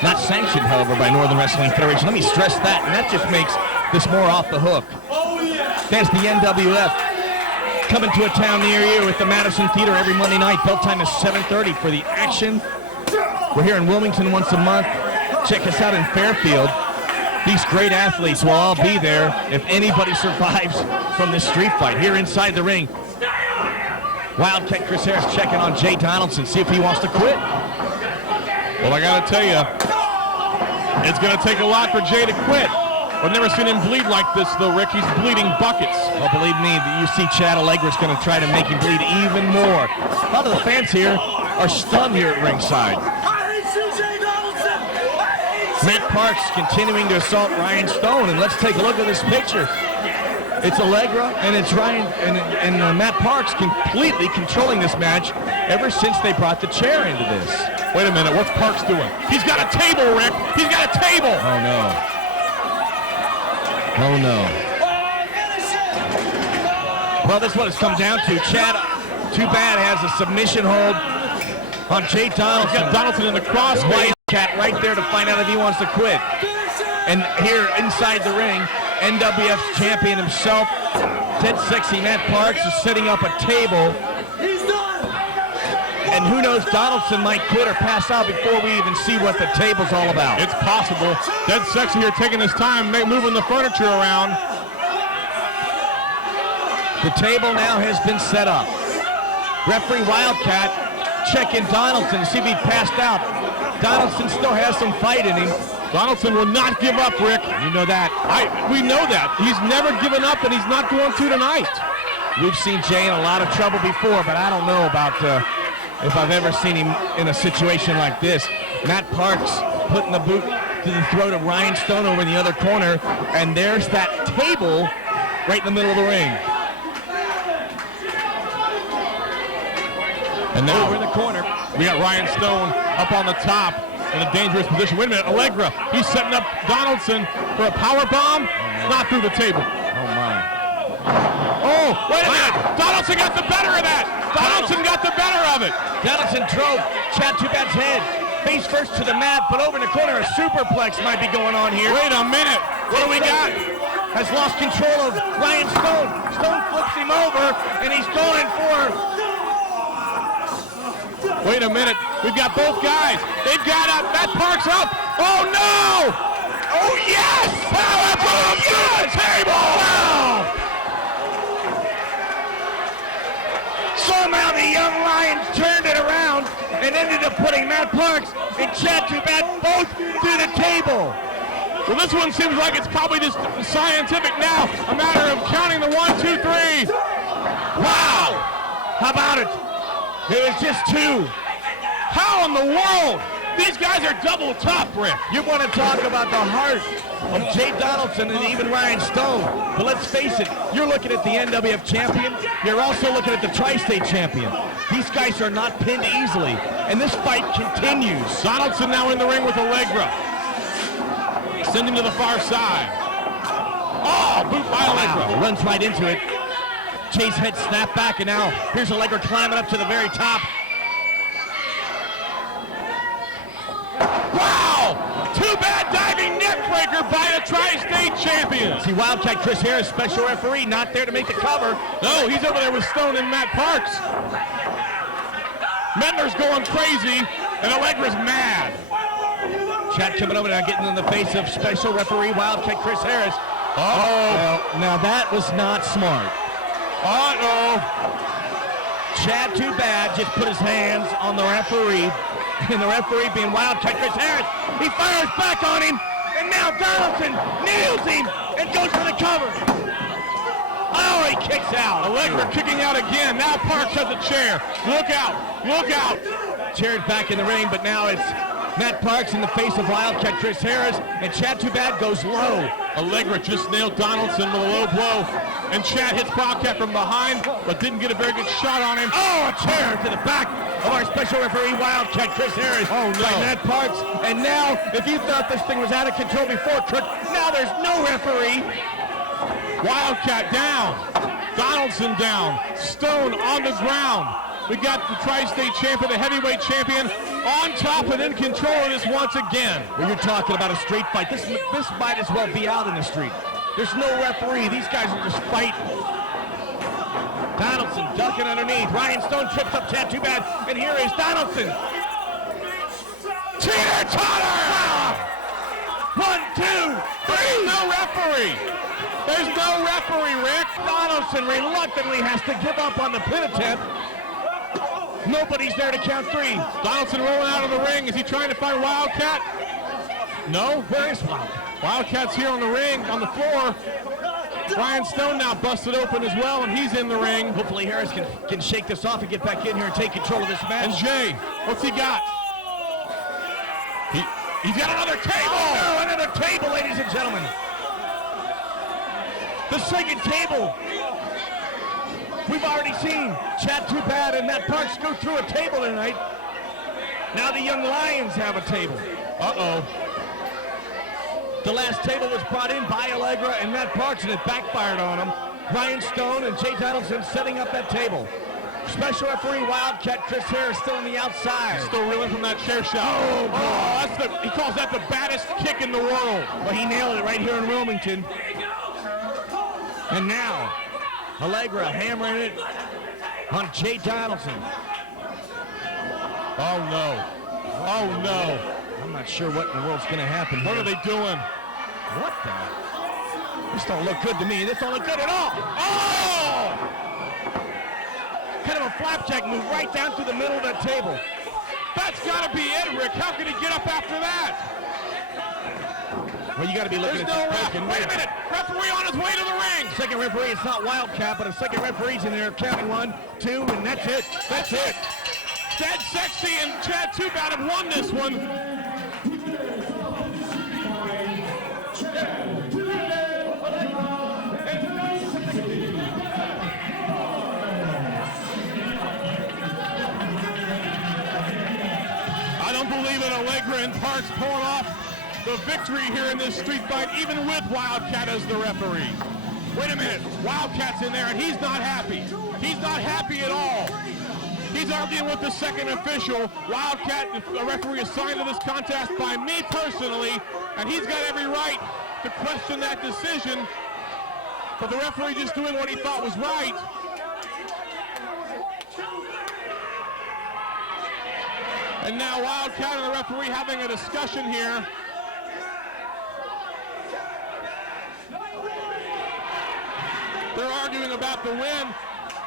Not sanctioned, however, by Northern Wrestling Federation. Let me stress that, and that just makes this more off the hook. There's the NWF coming to a town near you at the Madison Theater every Monday night. Bell time is 7:30 for the action. We're here in Wilmington once a month. Check us out in Fairfield. These great athletes will all be there if anybody survives from this street fight. Here inside the ring, Wildcat Chris Harris checking on Jay Donaldson, see if he wants to quit. Well, I got to tell you, it's going to take a lot for Jay to quit. I've never seen him bleed like this, though, Rick. He's bleeding buckets. Well, believe me, you see Chad Allegra's going to try to make him bleed even more. A lot of the fans here are stunned here at ringside. Matt Parks continuing to assault Ryan Stone, and let's take a look at this picture. It's Allegra, and it's Ryan and Matt Parks completely controlling this match ever since they brought the chair into this. Wait a minute, what's Parks doing? He's got a table, Rick. He's got a table. Oh, no. Oh, no. Well, this is what it's come down to. Chad, too bad, has a submission hold on Jay Donaldson. He's got Donaldson in the cross. Wildcat right there to find out if he wants to quit. And here inside the ring, NWF's champion himself, Dead Sexy Matt Parks, is setting up a table. And who knows, Donaldson might quit or pass out before we even see what the table's all about. It's possible. Dead Sexy here taking his time, moving the furniture around. The table now has been set up. Referee Wildcat checking Donaldson to see if he passed out. Donaldson still has some fight in him. Donaldson will not give up, Rick. You know that. We know that. He's never given up, and he's not going to tonight. We've seen Jay in a lot of trouble before, but I don't know about if I've ever seen him in a situation like this. Matt Parks putting the boot to the throat of Ryan Stone over in the other corner, and there's that table right in the middle of the ring. And now over in the corner, we got Ryan Stone up on the top in a dangerous position. Wait a minute, Allegra, he's setting up Donaldson for a power bomb, not through the table. Oh my. Oh, wait a minute, Donaldson got the better of that. Donaldson got the better of it. Donaldson drove Chad Too Bad's head face first to the mat, but over in the corner a superplex might be going on here. Wait a minute, what do we got? Has lost control of Ryan Stone. Stone flips him over, and he's going for... Wait a minute, we've got both guys. They've got Matt Parks up. Oh no! Oh yes! Power bomb through the table! Wow! Somehow the young Lions turned it around and ended up putting Matt Parks and Chad Too Bad both through the table. Well, this one seems like it's probably just scientific now. A matter of counting the 1, 2, 3. Wow! How about it? It was just two. How in the world? These guys are double tough, Rick. You want to talk about the heart of Jay Donaldson and even Ryan Stone. But let's face it, you're looking at the NWF champion. You're also looking at the Tri-State champion. These guys are not pinned easily. And this fight continues. Donaldson now in the ring with Allegra. Send him to the far side. Oh, boot by Allegra. Wow, runs right into it. Jay's head snapped back, and now here's Allegra climbing up to the very top. Wow! Too Bad diving neckbreaker by the Tri-State champion. See, Wildcat Chris Harris, special referee, not there to make the cover. No, he's over there with Stone and Matt Parks. Medler's going crazy, and Allegra's mad. Chad coming over now, getting in the face of special referee Wildcat Chris Harris. Uh-oh. Well, now that was not smart. Uh-oh. Chad Too Bad just put his hands on the referee, and the referee being Wildcat Chris Harris. He fires back on him, And now Donaldson nails him and goes for the cover. Oh, he kicks out. Allegra kicking out again. Now Parks has a chair. Look out. Look out. Chair's back in the ring, but now it's Matt Parks in the face of Wildcat Chris Harris, and Chad Too Bad goes low. Allegra just nailed Donaldson with a low blow, and Chad hits Wildcat from behind, but didn't get a very good shot on him. Oh, a chair to the back of our special referee Wildcat Chris Harris. Oh, no. By Matt Parks. And now, if you thought this thing was out of control before, Kurt, now there's no referee. Wildcat down. Donaldson down. Stone on the ground. We got the Tri-State champion, the heavyweight champion, on top and in control of this once again. Well, you're talking about a street fight. This might as well be out in the street. There's no referee. These guys are just fighting. Donaldson ducking underneath. Ryan Stone trips up Chad Too Bad, and here is Donaldson. Teeter-totter! 1, 2, 3. No referee. There's no referee, Rick. Donaldson reluctantly has to give up on the pin attempt. Nobody's there to count 3. Donaldson rolling out of the ring. Is he trying to find Wildcat? No. Where is Wildcat? Wildcat's here on the ring, on the floor. Ryan Stone now busted open as well, and he's in the ring. Hopefully Harris can shake this off and get back in here and take control of this match. And Jay, what's he got? He's got another table! Oh, another table, ladies and gentlemen. The second table. We've already seen Chad Too Bad and Matt Parks go through a table tonight. Now the Young Lions have a table. Uh-oh. The last table was brought in by Allegra and Matt Parks, and it backfired on them. Ryan Stone and Jay Donaldson setting up that table. Special referee Wildcat Chris Harris still on the outside. Still reeling from that chair shot. He calls that the baddest kick in the world. Well, he nailed it right here in Wilmington. And now, Allegra hammering it on Jay Donaldson. Oh, no. Oh, no. I'm not sure what in the world's going to happen What here. are they doing? What the? This don't look good to me. This don't look good at all. Oh! Kind of a flapjack move right down through the middle of that table. That's got to be it, Rick. How could he get up after that? Well, you got to be looking There's at no this ref. broken Wait a ring. minute. Referee on his way to the ring. Second referee, it's not Wildcat, but a second referee's in there counting 1, 2, and that's it. That's it. Dead Sexy and Chad Too Bad have won this one. I don't believe it. Allegra and Parks pulling off the victory here in this street fight, even with Wildcat as the referee. Wait a minute. Wildcat's in there, and he's not happy. He's not happy at all. He's arguing with the second official. Wildcat, a referee assigned to this contest by me personally, and he's got every right to question that decision. But the referee just doing what he thought was right. And now Wildcat and the referee having a discussion here. They're arguing about the win.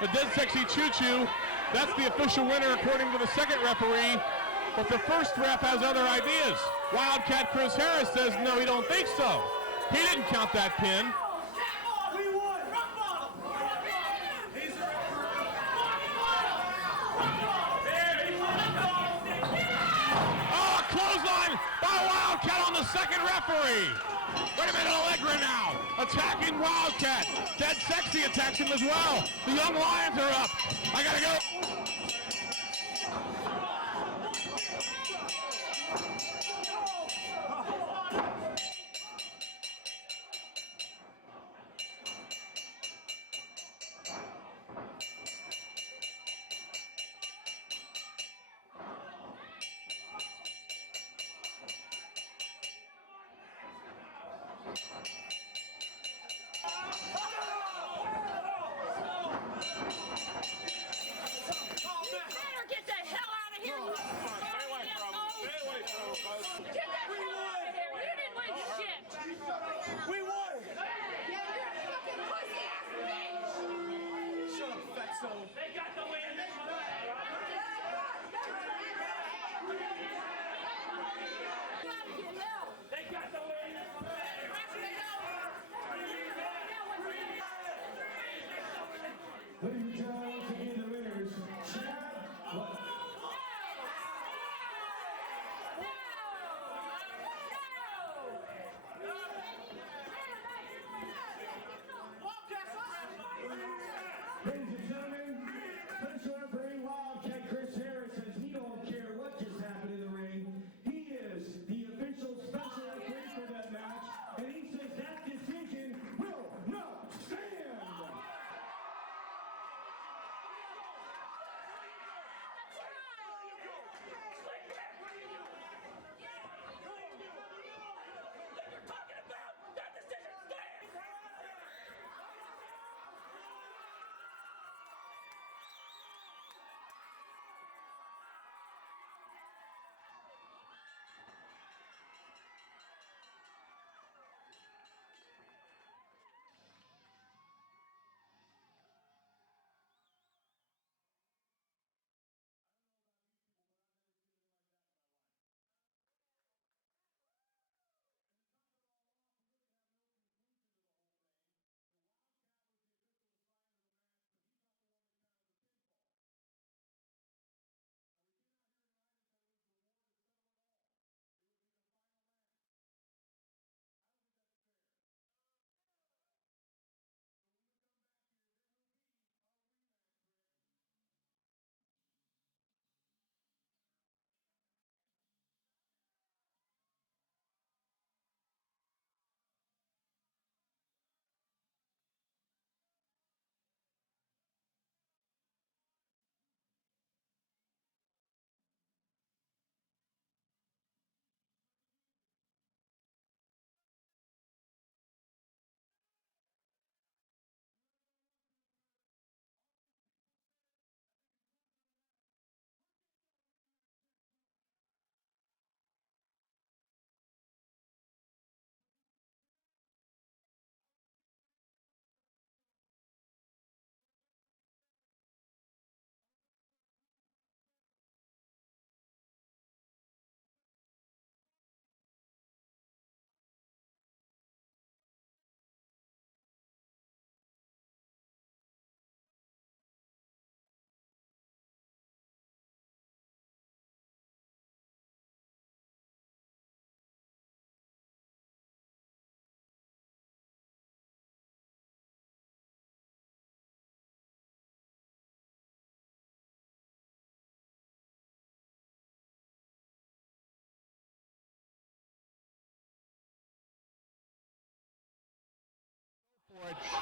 The Dead Sexy Choo Choo, that's the official winner according to the second referee. But the first ref has other ideas. Wildcat Chris Harris says, no, he don't think so. He didn't count that pin. Oh, a clothesline by Wildcat on the second referee. Wait a minute, Allegra now attacking Wildcat. Dead Sexy attacks him as well. The Young Lions are up. I gotta go. Ladies and gentlemen, special referee Wildcat Chris Harris says he don't care what just happened in the ring. He is the official special referee for that match, and he says that decision will not stand.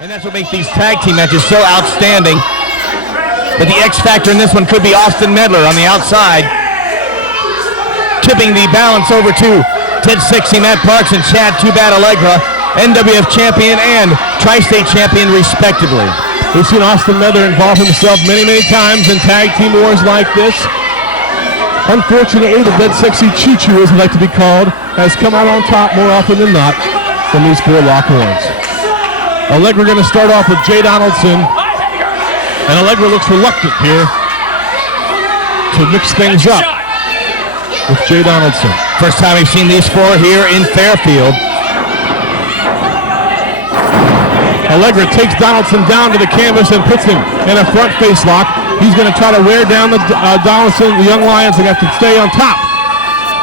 And that's what makes these tag team matches so outstanding. But the X factor in this one could be Austin Medler on the outside, tipping the balance over to Ted Sexy, Matt Parks, and Chad "Too Badd" Allegra, NWF champion and Tri-State champion respectively. We've seen Austin Medler involve himself many, many times in tag team wars like this. Unfortunately, the Dead Sexy Choo-Choo, as he like to be called, has come out on top more often than not from these four Lockhorns. Allegra going to start off with Jay Donaldson, and Allegra looks reluctant here to mix things up with Jay Donaldson. First time we've seen these four here in Fairfield. Allegra takes Donaldson down to the canvas and puts him in a front face lock. He's going to try to wear down the Donaldson. The Young Lions are going to have to stay on top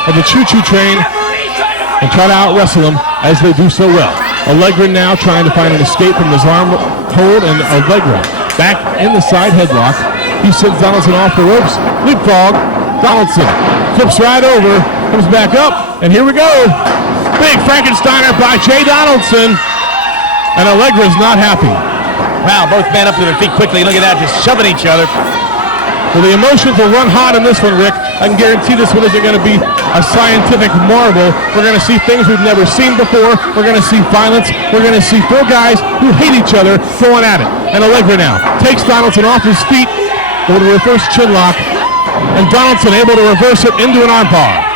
of the choo-choo train and try to out-wrestle him as they do so well. Allegra now trying to find an escape from his arm hold, and Allegra back in the side headlock. He sends Donaldson off the ropes. Leapfrog. Donaldson flips right over, comes back up, and here we go. Big Frankensteiner by Jay Donaldson, and Allegra's not happy. Wow, both men up to their feet quickly. Look at that, just shoving each other. Well, the emotions will run hot in this one, Rick. I can guarantee this one isn't going to be a scientific marvel. We're going to see things we've never seen before. We're going to see violence. We're going to see four guys who hate each other going at it. And Allegra now takes Donaldson off his feet with a reverse chin lock, and Donaldson able to reverse it into an armbar.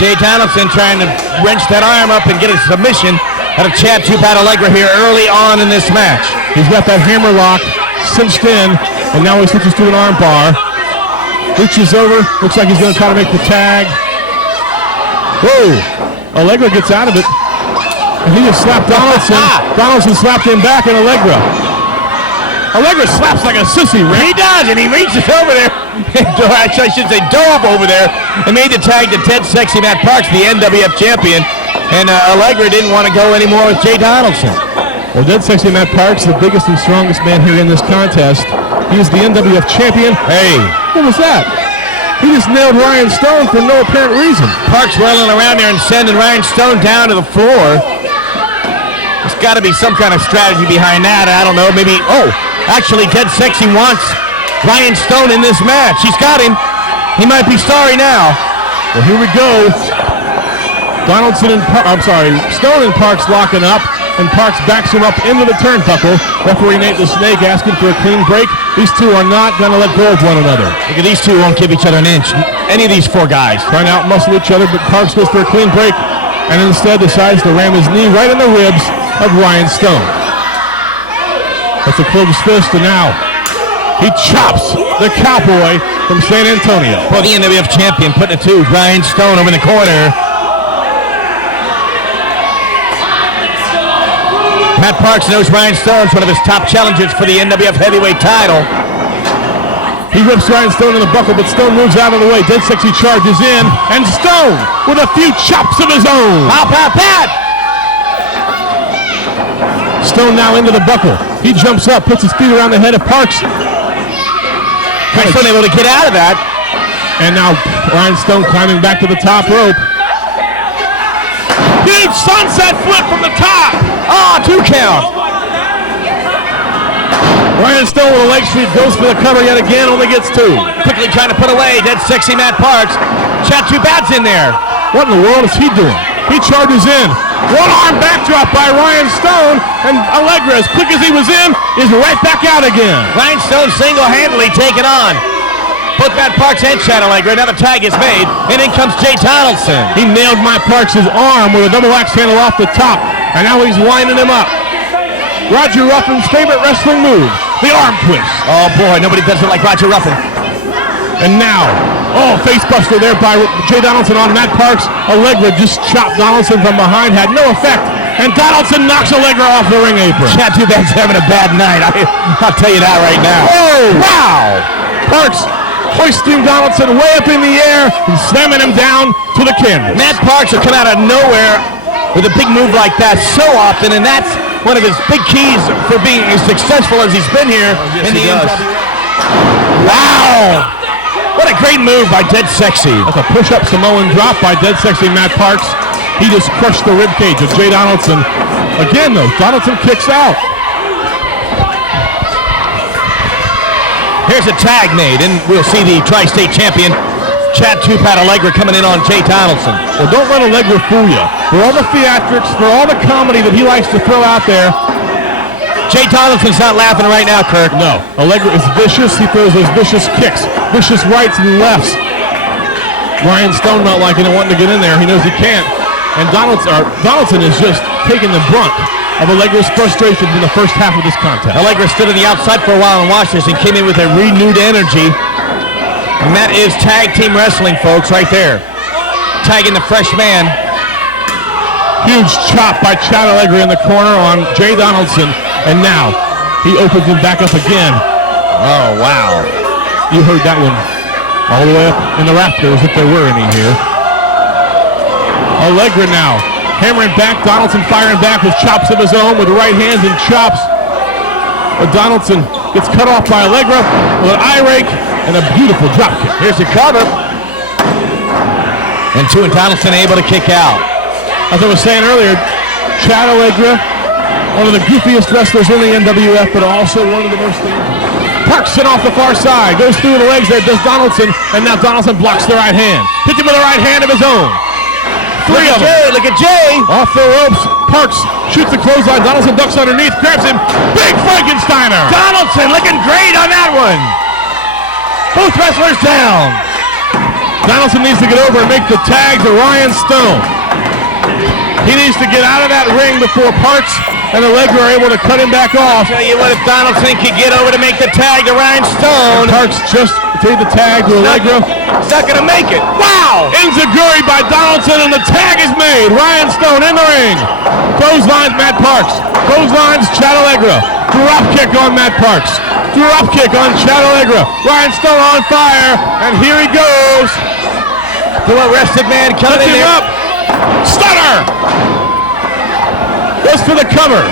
Jay Donaldson trying to wrench that arm up and get a submission out of Chad "Too Badd" Allegra here early on in this match. He's got that hammer lock cinched in, and now he switches to an arm bar. Reaches over, looks like he's going to try to make the tag. Whoa! Allegra gets out of it, and he just slapped Donaldson. Donaldson slapped him back, and Allegra slaps like a sissy, Rick. He does, and he reaches over there. Actually, I should say dove over there and made the tag to Ted Sexy Matt Parks, the NWF champion. And Allegra didn't want to go anymore with Jay Donaldson. Well, Dead Sexy Matt Parks, the biggest and strongest man here in this contest. He is the NWF champion. Hey, what was that? He just nailed Ryan Stone for no apparent reason. Parks rolling around there and sending Ryan Stone down to the floor. There's got to be some kind of strategy behind that. I don't know. Maybe, actually, Dead Sexy wants Ryan Stone in this match. He's got him. He might be sorry now. Well, here we go. Donaldson and Stone and Parks locking up, and Parks backs him up into the turnbuckle. Referee Nate the Snake asking for a clean break. These two are not going to let go of one another. Look at these two, won't give each other an inch. Any of these four guys. Trying to outmuscle each other, but Parks goes for a clean break, and instead decides to ram his knee right in the ribs of Ryan Stone. That's a closed fist, and now he chops the cowboy from San Antonio. Well, the NWF champion putting it to Ryan Stone over in the corner. Matt Parks knows Ryan Stone's one of his top challengers for the NWF heavyweight title. He whips Ryan Stone in the buckle, but Stone moves out of the way. Dead Sexy charges in, and Stone with a few chops of his own. How about that? Stone now into the buckle. He jumps up, puts his feet around the head of Parks. Ryan Stone able to get out of that. And now Ryan Stone climbing back to the top rope. Huge sunset flip from the top. Ah, 2 count. Ryan Stone with a leg sweep goes for the cover yet again, only gets 2. Quickly trying to put away Dead Sexy Matt Parks. Chad Too Bad's in there. What in the world is he doing? He charges in. One arm backdrop by Ryan Stone, and Allegra, as quick as he was in, is right back out again. Ryan Stone single-handedly taken on both Matt Parks and Chad Allegra. Now the tag is made, and in comes Jay Donaldson. He nailed Matt Parks' arm with a double axe handle off the top, and now he's winding him up. Roger Ruffin's favorite wrestling move, the arm twist. Oh boy, nobody does it like Roger Ruffin. And now, face buster there by Jay Donaldson on Matt Parks. Allegra just chopped Donaldson from behind, had no effect, and Donaldson knocks Allegra off the ring apron. Chad Too Bad's having a bad night. I'll tell you that right now. Oh, wow! Parks hoisting Donaldson way up in the air and slamming him down to the canvas. Matt Parks will come out of nowhere with a big move like that so often, and that's one of his big keys for being as successful as he's been here in the NWF. Wow! What a great move by Dead Sexy. That's a push-up Samoan drop by Dead Sexy Matt Parks. He just crushed the ribcage of Jay Donaldson. Again, though, Donaldson kicks out. Here's a tag made, and we'll see the Tri-State champion, Chad Too Bad Allegra, coming in on Jay Donaldson. Well, don't let Allegra fool you. For all the theatrics, for all the comedy that he likes to throw out there, Jay Donaldson's not laughing right now, Kirk. No. Allegra is vicious. He throws those vicious kicks, vicious rights and lefts. Ryan Stone not liking it, wanting to get in there. He knows he can't. And Donaldson is just taking the brunt of Allegra's frustration in the first half of this contest. Allegra stood on the outside for a while and watched this and came in with a renewed energy. And that is tag team wrestling, folks, right there. Tagging the fresh man. Huge chop by Chad Allegra in the corner on Jay Donaldson. And now he opens him back up again. Oh, wow. You heard that one all the way up in the rafters, if there were any here. Allegra now hammering back. Donaldson firing back with chops of his own with right hands and chops. But Donaldson gets cut off by Allegra with an eye rake and a beautiful drop kick. Here's the cover. And Donaldson able to kick out. As I was saying earlier, Chad Allegra, one of the goofiest wrestlers in the NWF, but also one of the most dangerous. Parks it off the far side, goes through the legs there, does Donaldson, and now Donaldson blocks the right hand. Hits him with a right hand of his own. Three of them. Look at Jay. Off the ropes. Parks shoots the clothesline. Donaldson ducks underneath, grabs him. Big Frankensteiner. Donaldson looking great on that one. Both wrestlers down. Donaldson needs to get over and make the tag to Ryan Stone. He needs to get out of that ring before Parks and Allegra are able to cut him back off. Tell you what, if Donaldson could get over to make the tag to Ryan Stone. And Parks just made the tag to Allegra. He's not going to make it. Wow! Enziguri by Donaldson, and the tag is made. Ryan Stone in the ring. Clotheslines Matt Parks. Clotheslines Chad Allegra. Drop kick on Matt Parks. Drop kick on Chad Allegra. Ryan Stone on fire, and here he goes. The arrested man coming in him there. Up. Stunner! Goes for the cover.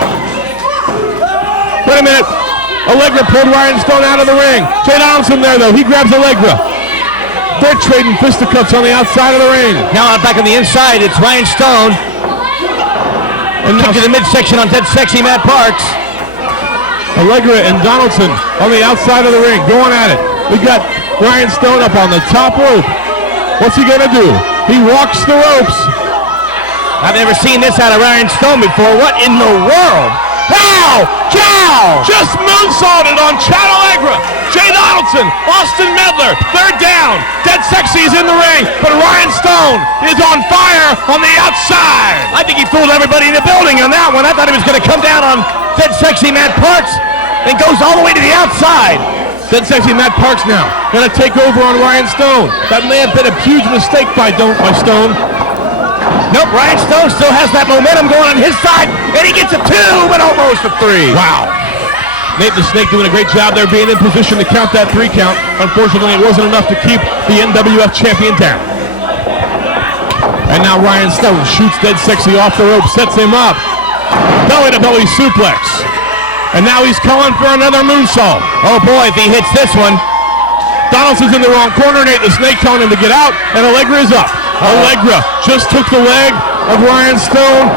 Wait a minute. Allegra pulled Ryan Stone out of the ring. Jay Donaldson there, though. He grabs Allegra. They're trading fisticuffs on the outside of the ring. Now back on the inside, it's Ryan Stone. And now to the midsection on Dead Sexy Matt Parks. Allegra and Donaldson on the outside of the ring, going at it. We got Ryan Stone up on the top rope. What's he gonna do? He walks the ropes. I've never seen this out of Ryan Stone before. What in the world? Wow! Chow! Just moonsaulted on Chad Allegra. Jay Donaldson, Austin Medler, they're down. Dead Sexy's in the ring, but Ryan Stone is on fire on the outside. I think he fooled everybody in the building on that one. I thought he was going to come down on Dead Sexy Matt Parks and goes all the way to the outside. Dead Sexy Matt Parks now gonna take over on Ryan Stone. That may have been a huge mistake by Stone. Nope, Ryan Stone still has that momentum going on his side, and he gets a 2, but almost a 3. Wow. Nate the Snake doing a great job there, being in position to count that 3 count. Unfortunately, it wasn't enough to keep the NWF champion down. And now Ryan Stone shoots Dead Sexy off the rope, sets him up. Belly-to-belly suplex. And now he's calling for another moonsault. Oh boy, if he hits this one. Donaldson's in the wrong corner. Nate the Snake telling him to get out, and Allegra is up. Allegra just took the leg of Ryan Stone,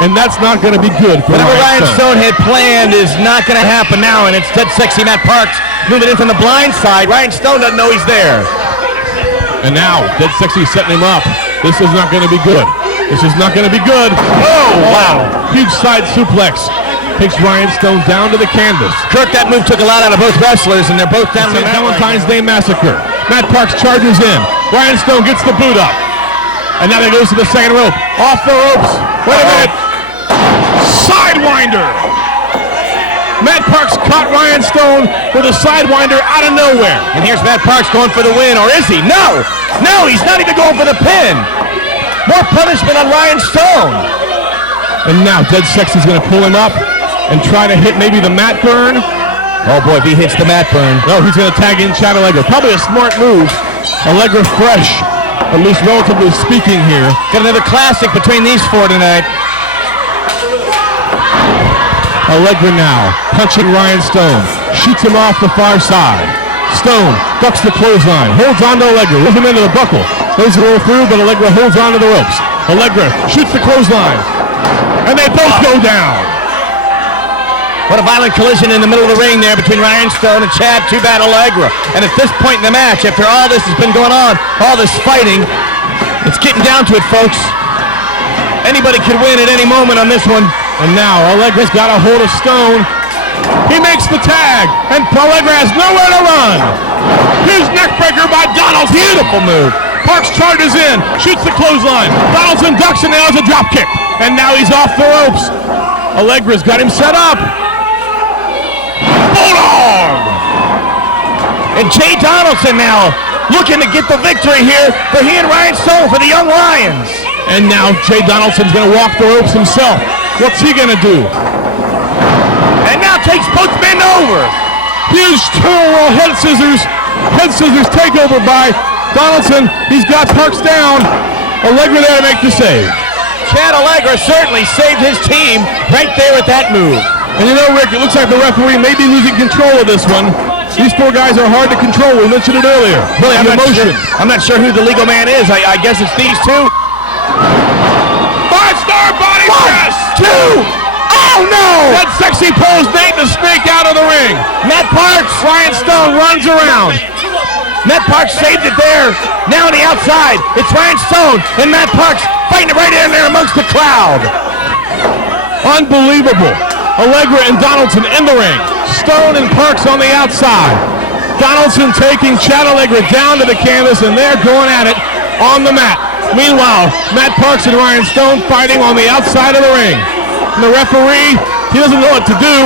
and that's not going to be good for Whatever Ryan Stone had planned is not going to happen now, and it's Dead Sexy Matt Parks moving in from the blind side. Ryan Stone doesn't know he's there. And now, Dead Sexy setting him up. This is not going to be good. This is not going to be good. Oh, wow. Huge side suplex. Takes Ryan Stone down to the canvas. Kirk, that move took a lot out of both wrestlers, and they're both down It's to a the Valentine's Day massacre. Matt Parks charges in. Ryan Stone gets the boot up. And now they goes to the second rope. Off the ropes. Wait a minute. Sidewinder. Matt Parks caught Ryan Stone with a sidewinder out of nowhere. And here's Matt Parks going for the win, or is he? No! No, he's not even going for the pin. More punishment on Ryan Stone. And now Dead Sexy's going to pull him up and try to hit maybe the mat burn. Oh boy, if he hits the mat burn. No, he's going to tag in Chad Allegra. Probably a smart move. Allegra fresh, at least relatively speaking here. Got another classic between these 4 tonight. Allegra now punching Ryan Stone. Shoots him off the far side. Stone ducks the clothesline. Holds on to Allegra. With him into the buckle. Goes to roll through, but Allegra holds on to the ropes. Allegra shoots the clothesline. And they both go down. What a violent collision in the middle of the ring there between Ryan Stone and Chad Badd Allegra. And at this point in the match, after all this has been going on, all this fighting, it's getting down to it, folks. Anybody could win at any moment on this one. And now Allegra's got a hold of Stone. He makes the tag, and Allegra has nowhere to run. Huge neckbreaker by Donaldson. Beautiful move. Parks charges in, shoots the clothesline. Donaldson ducks and nails a drop kick. And now he's off the ropes. Allegra's got him set up. Bulldog! And Jay Donaldson now looking to get the victory here for he and Ryan Stone for the Young Lions. And now Jay Donaldson's going to walk the ropes himself. What's he going to do? And now takes both men over. Huge turtle head scissors takeover by Donaldson. He's got Parks down. Allegra there to make the save. Chad Allegra certainly saved his team right there with that move. And you know, Rick, it looks like the referee may be losing control of this one. These 4 guys are hard to control. We mentioned it earlier. Really, I'm emotion. not sure who the legal man is. I guess it's these 2. 5-star body press. 2. Oh no! That Sexy pulls Nate the Snake out of the ring. Matt Parks. Ryan Stone runs around. Matt Parks saved it there. Now on the outside, it's Ryan Stone and Matt Parks fighting it right in there amongst the crowd. Unbelievable. Allegra and Donaldson in the ring. Stone and Parks on the outside. Donaldson taking Chad Allegra down to the canvas, and they're going at it on the mat. Meanwhile, Matt Parks and Ryan Stone fighting on the outside of the ring. And the referee, he doesn't know what to do.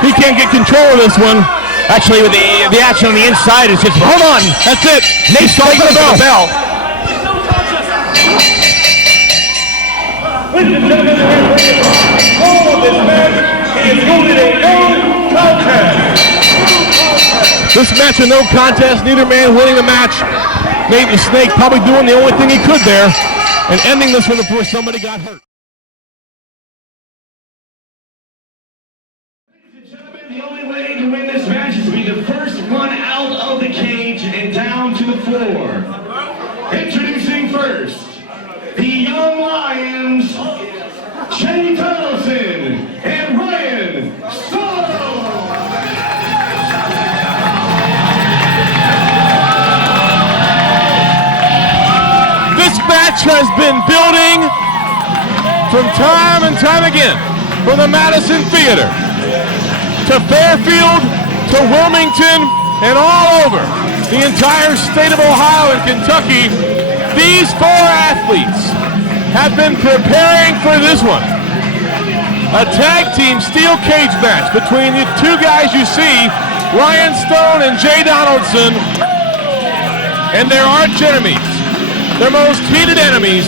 He can't get control of this one. Actually, with the action on the inside, it's just, hold on. That's it. Nate's going for the bell. Ladies and gentlemen, all of this match is ruled a no contest. This match a no contest, neither man winning the match. Nate the Snake probably doing the only thing he could there and ending this one before somebody got hurt. they need to win this match is to be the first one out of the cage and down to the floor. Introducing first, the Young Lions, Donaldson and Ryan Solo. This match has been building from time and time again, from the Madison Theater to Fairfield to Wilmington and all over the entire state of Ohio and Kentucky. These four athletes have been preparing for this one. A tag team steel cage match between the two guys you see, Ryan Stone and Jay Donaldson, and their arch enemies, their most heated enemies,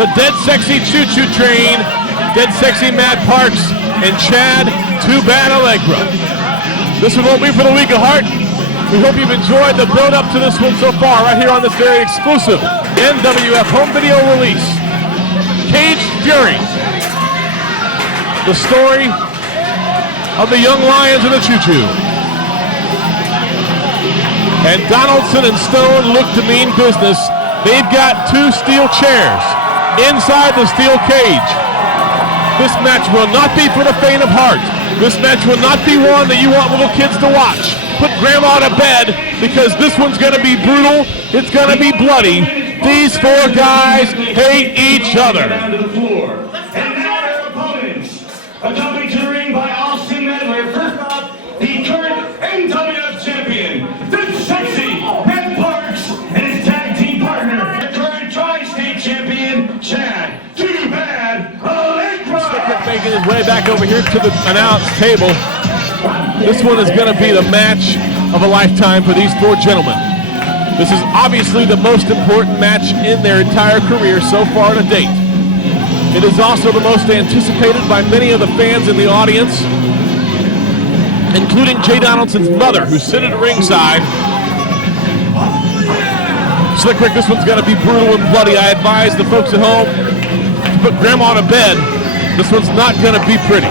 the Dead Sexy Choo Choo Train, Dead Sexy Matt Parks, and Chad Too Badd Allegra. This is what we for the Week of Heart. We hope you've enjoyed the build-up to this one so far, right here on this very exclusive NWF home video release. Cage Fury, the story of the Young Lions and the Choo Choo. And Donaldson and Stone look to mean business. They've got two steel chairs inside the steel cage. This match will not be for the faint of heart. This match will not be one that you want little kids to watch. Put grandma to bed, because this one's going to be brutal. It's going to be bloody. These four guys hate each other. Down to the floor. And now their opponents, accompanied to the ring by Austin Medler. First up, the current NWF champion, the sexy Matt Parks, and his tag team partner, the current Tri-State champion, Chad Too Badd Allegra. Stickman making his way back over here to the announce table. This one is going to be the match of a lifetime for these four gentlemen. This is obviously the most important match in their entire career so far to date. It is also the most anticipated by many of the fans in the audience, including Jay Donaldson's mother, who's sitting at ringside. Slick Rick, this one's going to be brutal and bloody. I advise the folks at home to put grandma to bed. This one's not going to be pretty.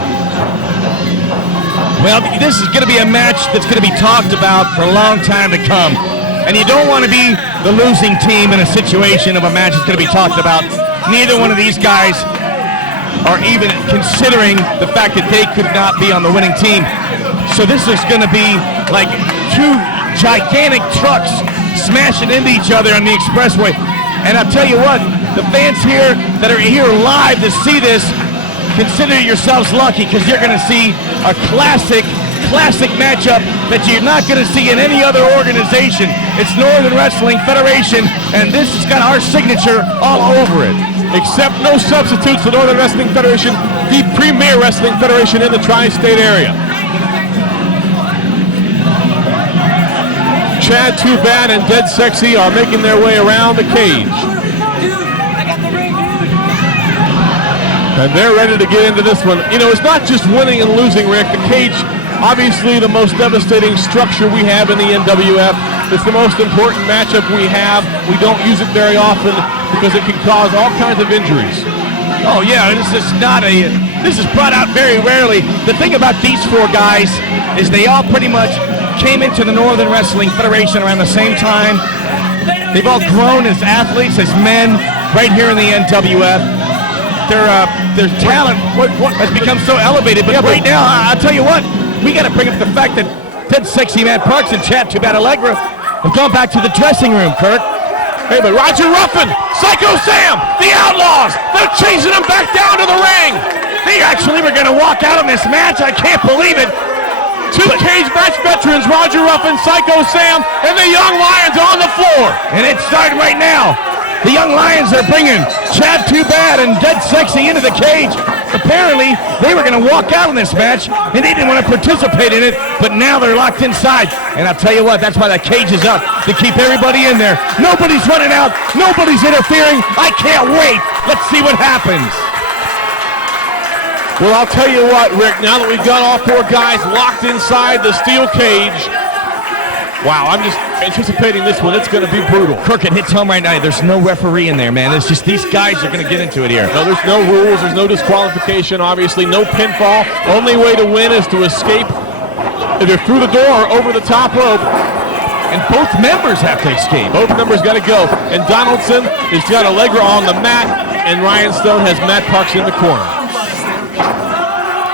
Well, this is going to be a match that's going to be talked about for a long time to come. And you don't want to be the losing team in a situation of a match that's going to be talked about. Neither one of these guys are even considering the fact that they could not be on the winning team. So this is going to be like two gigantic trucks smashing into each other on the expressway. And I'll tell you what, the fans here that are here live to see this, consider yourselves lucky, because you're going to see a classic matchup that you're not going to see in any other organization. It's Northern Wrestling Federation, and this has got our signature all over it. Except no substitutes. The Northern Wrestling Federation, the premier wrestling federation in the tri-state area. Chad Too Badd and Dead Sexy are making their way around the cage. And they're ready to get into this one. You know, it's not just winning and losing, Rick. The cage, obviously the most devastating structure we have in the NWF. It's the most important matchup we have. We don't use it very often because it can cause all kinds of injuries. Oh yeah, this is brought out very rarely. The thing about these four guys is they all pretty much came into the Northern Wrestling Federation around the same time. They've all grown as athletes, as men, right here in the NWF. Their talent has become so elevated, but right now, I'll tell you what, we got to bring up the fact that Dead Sexy Matt Parks and Chad Too Badd Allegra have gone back to the dressing room, Kirk. Hey, but Roger Ruffin, Psycho Sam, the Outlaws, they're chasing them back down to the ring. They actually were going to walk out of this match. I can't believe it. Two cage match veterans, Roger Ruffin, Psycho Sam, and the Young Lions on the floor. And it's starting right now. The Young Lions are bringing Chad Too Badd and Dead Sexy into the cage. Apparently, they were going to walk out in this match, and they didn't want to participate in it, but now they're locked inside. And I'll tell you what, that's why that cage is up, to keep everybody in there. Nobody's running out. Nobody's interfering. I can't wait. Let's see what happens. Well, I'll tell you what, Rick, now that we've got all four guys locked inside the steel cage, wow, I'm just anticipating this one. It's going to be brutal. Kirk, it hits home right now. There's no referee in there, man. It's just these guys are going to get into it here. No, there's no rules. There's no disqualification, obviously. No pinfall. Only way to win is to escape either through the door or over the top rope. And both members have to escape. Both members got to go. And Donaldson has got Allegra on the mat, and Ryan Stone has Matt Parks in the corner.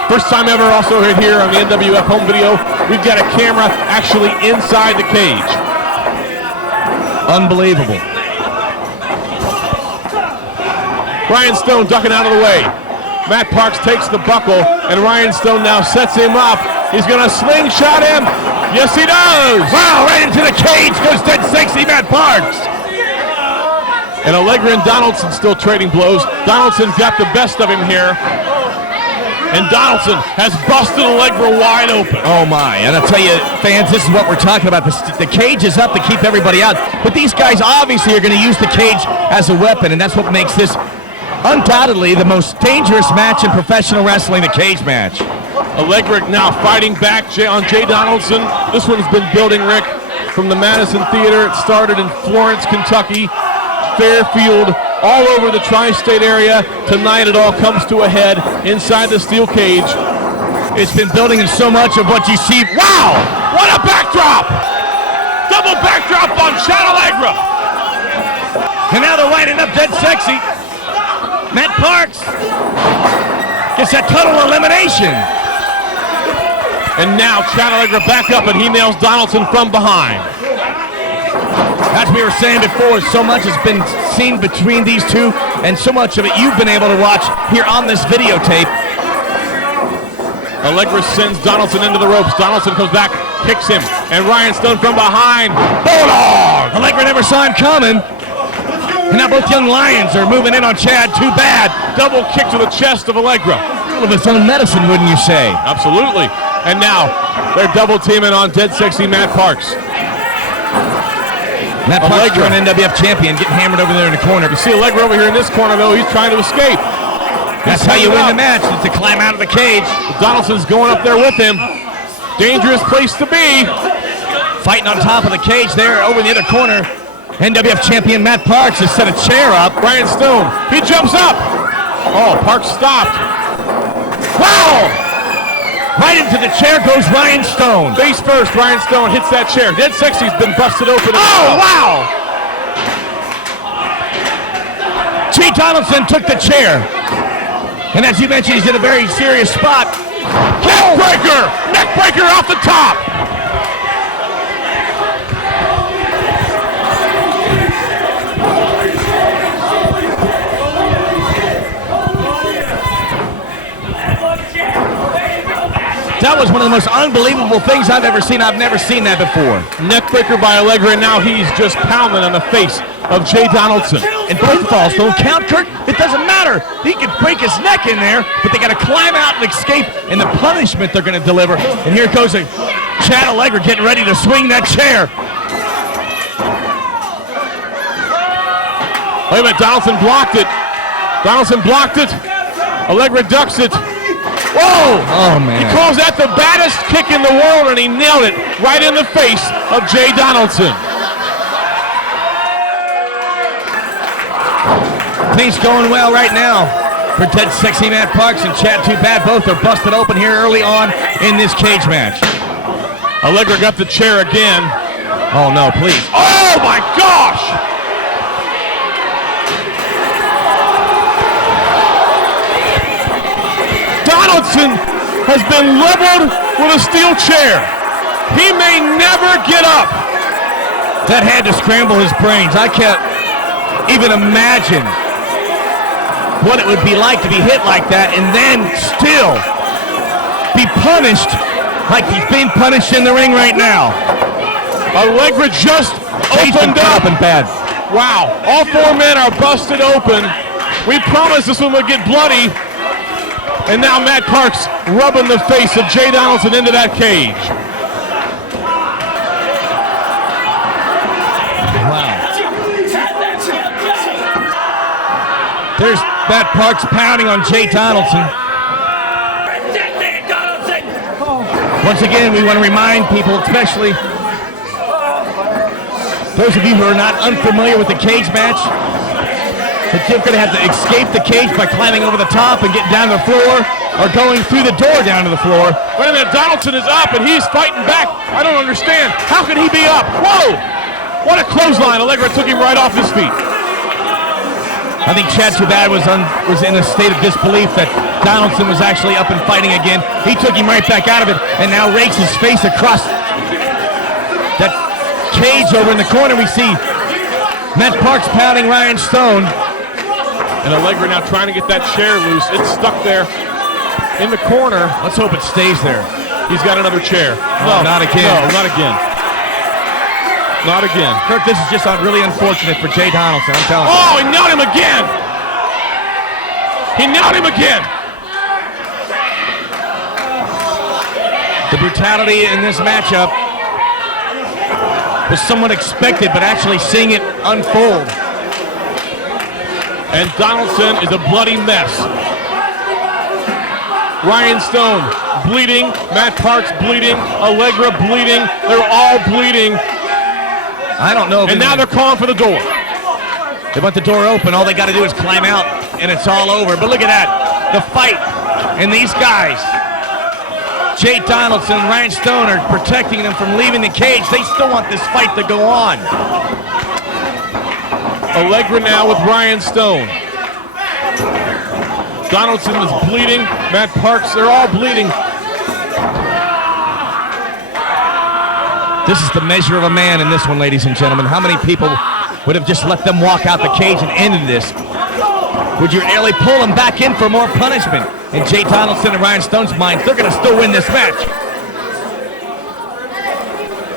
First time ever also here on the NWF home video, we've got a camera actually inside the cage. Unbelievable. Ryan Stone ducking out of the way. Matt Parks takes the buckle, and Ryan Stone now sets him up. He's going to slingshot him. Yes, he does. Wow, right into the cage goes Dead Sexy Matt Parks. And Allegra and Donaldson still trading blows. Donaldson got the best of him here. And Donaldson has busted Allegra wide open. Oh my, and I'll tell you, fans, this is what we're talking about. The cage is up to keep everybody out. But these guys obviously are going to use the cage as a weapon, and that's what makes this undoubtedly the most dangerous match in professional wrestling, the cage match. Allegra now fighting back on Jay Donaldson. This one's been building, Rick, from the Madison Theater. It started in Florence, Kentucky, Fairfield, all over the tri-state area. Tonight it all comes to a head inside the steel cage. It's been building in so much of what you see. Wow! What a backdrop! Double backdrop on Chad Allegra. And now they're lining up Dead Sexy. Matt Parks gets that total elimination. And now Chad Allegra back up, and he nails Donaldson from behind. As we were saying before, so much has been seen between these two, and so much of it you've been able to watch here on this videotape. Allegra sends Donaldson into the ropes. Donaldson comes back, kicks him, and Ryan Stone from behind. Bulldog! Allegra never saw him coming. And now both young lions are moving in on Chad. Too bad. Double kick to the chest of Allegra. Of its own medicine, wouldn't you say? Absolutely. And now they're double teaming on Dead Sexy Matt Parks. Matt Parks, an NWF champion, getting hammered over there in the corner. You see Allegra over here in this corner, though. He's trying to escape. That's how you win the match, is to climb out of the cage. Donaldson's going up there with him. Dangerous place to be. Fighting on top of the cage there over in the other corner. NWF champion Matt Parks has set a chair up. Ryan Stone, he jumps up. Oh, Parks stopped. Wow! Right into the chair goes Ryan Stone. Face first, Ryan Stone hits that chair. Dead Sexy's been busted open. Oh, wow! Jay Donaldson took the chair. And as you mentioned, he's in a very serious spot. Neckbreaker! Neckbreaker off the top! That was one of the most unbelievable things I've ever seen. I've never seen that before. Neckbreaker by Allegra, and now he's just pounding on the face of Jay Donaldson. And both falls don't count, Kurt. It doesn't matter. He can break his neck in there, but they got to climb out and escape, and the punishment they're going to deliver. And here goes Chad Allegra getting ready to swing that chair. Wait a minute, Donaldson blocked it. Donaldson blocked it. Allegra ducks it. Whoa! Oh, man. He calls that the baddest kick in the world, and he nailed it right in the face of Jay Donaldson. Things going well right now for Dead Sexy Matt Parks and Chad Too Bad. Both are busted open here early on in this cage match. Allegra got the chair again. Oh, no, please. Oh, my gosh! Donaldson has been leveled with a steel chair. He may never get up. That had to scramble his brains. I can't even imagine what it would be like to be hit like that and then still be punished like he's being punished in the ring right now. Allegra just opened up. And bad. Wow, all four men are busted open. We promised this one would get bloody. And now Matt Parks rubbing the face of Jay Donaldson into that cage. Wow. There's Matt Parks pounding on Jay Donaldson. Once again, we want to remind people, especially those of you who are not unfamiliar with the cage match, that you're going to have to escape the cage by climbing over the top and getting down to the floor. are going through the door down to the floor. Wait a minute, Donaldson is up and he's fighting back. I don't understand. How could he be up? Whoa! What a clothesline. Allegra took him right off his feet. I think Chad Too Bad was in a state of disbelief that Donaldson was actually up and fighting again. He took him right back out of it and now rakes his face across that cage over in the corner. We see Matt Parks pounding Ryan Stone. And Allegra now trying to get that chair loose. It's stuck there in the corner. Let's hope it stays there. He's got another chair. No, not again. No, not again. Not again. Kirk, this is just really unfortunate for Jay Donaldson, I'm telling you. Oh, he nailed him again! He nailed him again! The brutality in this matchup was somewhat expected, but actually seeing it unfold. And Donaldson is a bloody mess. Ryan Stone bleeding, Matt Parks bleeding, Allegra bleeding, they're all bleeding. I don't know. And now they're calling for the door. They want the door open. All they got to do is climb out, and it's all over. But look at that. The fight. And these guys, Jay Donaldson and Ryan Stone, are protecting them from leaving the cage. They still want this fight to go on. Allegra now with Ryan Stone. Donaldson is bleeding. Matt Parks, they're all bleeding. This is the measure of a man in this one, ladies and gentlemen. How many people would have just let them walk out the cage and ended this? Would you really pull them back in for more punishment? In Jay Donaldson and Ryan Stone's minds, they're going to still win this match.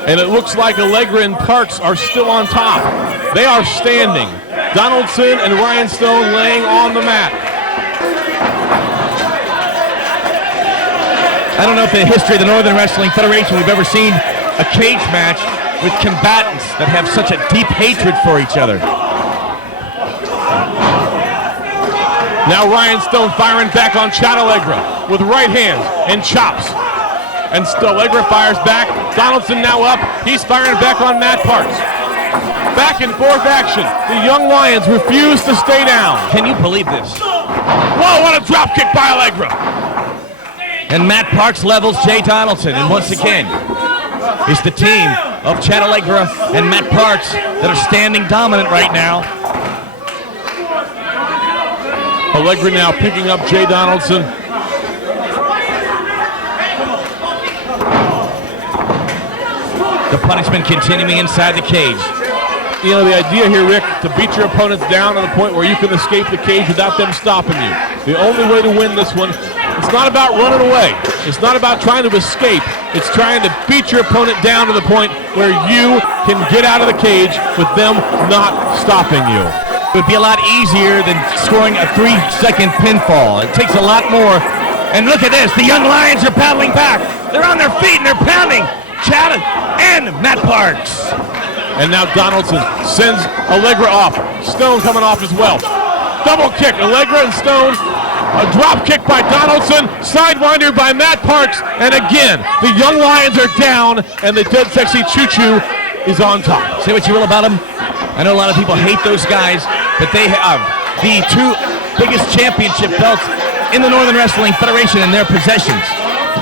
And it looks like Allegra and Parks are still on top. They are standing. Donaldson and Ryan Stone laying on the mat. I don't know if in the history of the Northern Wrestling Federation we've ever seen a cage match with combatants that have such a deep hatred for each other. Now Ryan Stone firing back on Chad Allegra with right hands and chops. And Allegra fires back. Donaldson now up. He's firing back on Matt Parks. Back and forth action. The Young Lions refuse to stay down. Can you believe this? Whoa, what a drop kick by Allegra. And Matt Parks levels Jay Donaldson. And once again, it's the team of Chad Allegra and Matt Parks that are standing dominant right now. Allegra now picking up Jay Donaldson. The punishment continuing inside the cage. You know, the idea here, Rick, to beat your opponents down to the point where you can escape the cage without them stopping you. The only way to win this one, it's not about running away. It's not about trying to escape. It's trying to beat your opponent down to the point where you can get out of the cage with them not stopping you. It would be a lot easier than scoring a 3-second pinfall. It takes a lot more. And look at this, the Young Lions are paddling back. They're on their feet and they're pounding Chad and Matt Parks. And now Donaldson sends Allegra off. Stone coming off as well. Double kick, Allegra and Stone. A drop kick by Donaldson. Sidewinder by Matt Parks. And again, the Young Lions are down and the Dead Sexy Choo Choo is on top. Say what you will about them. I know a lot of people hate those guys, but they have the two biggest championship belts in the Northern Wrestling Federation in their possessions.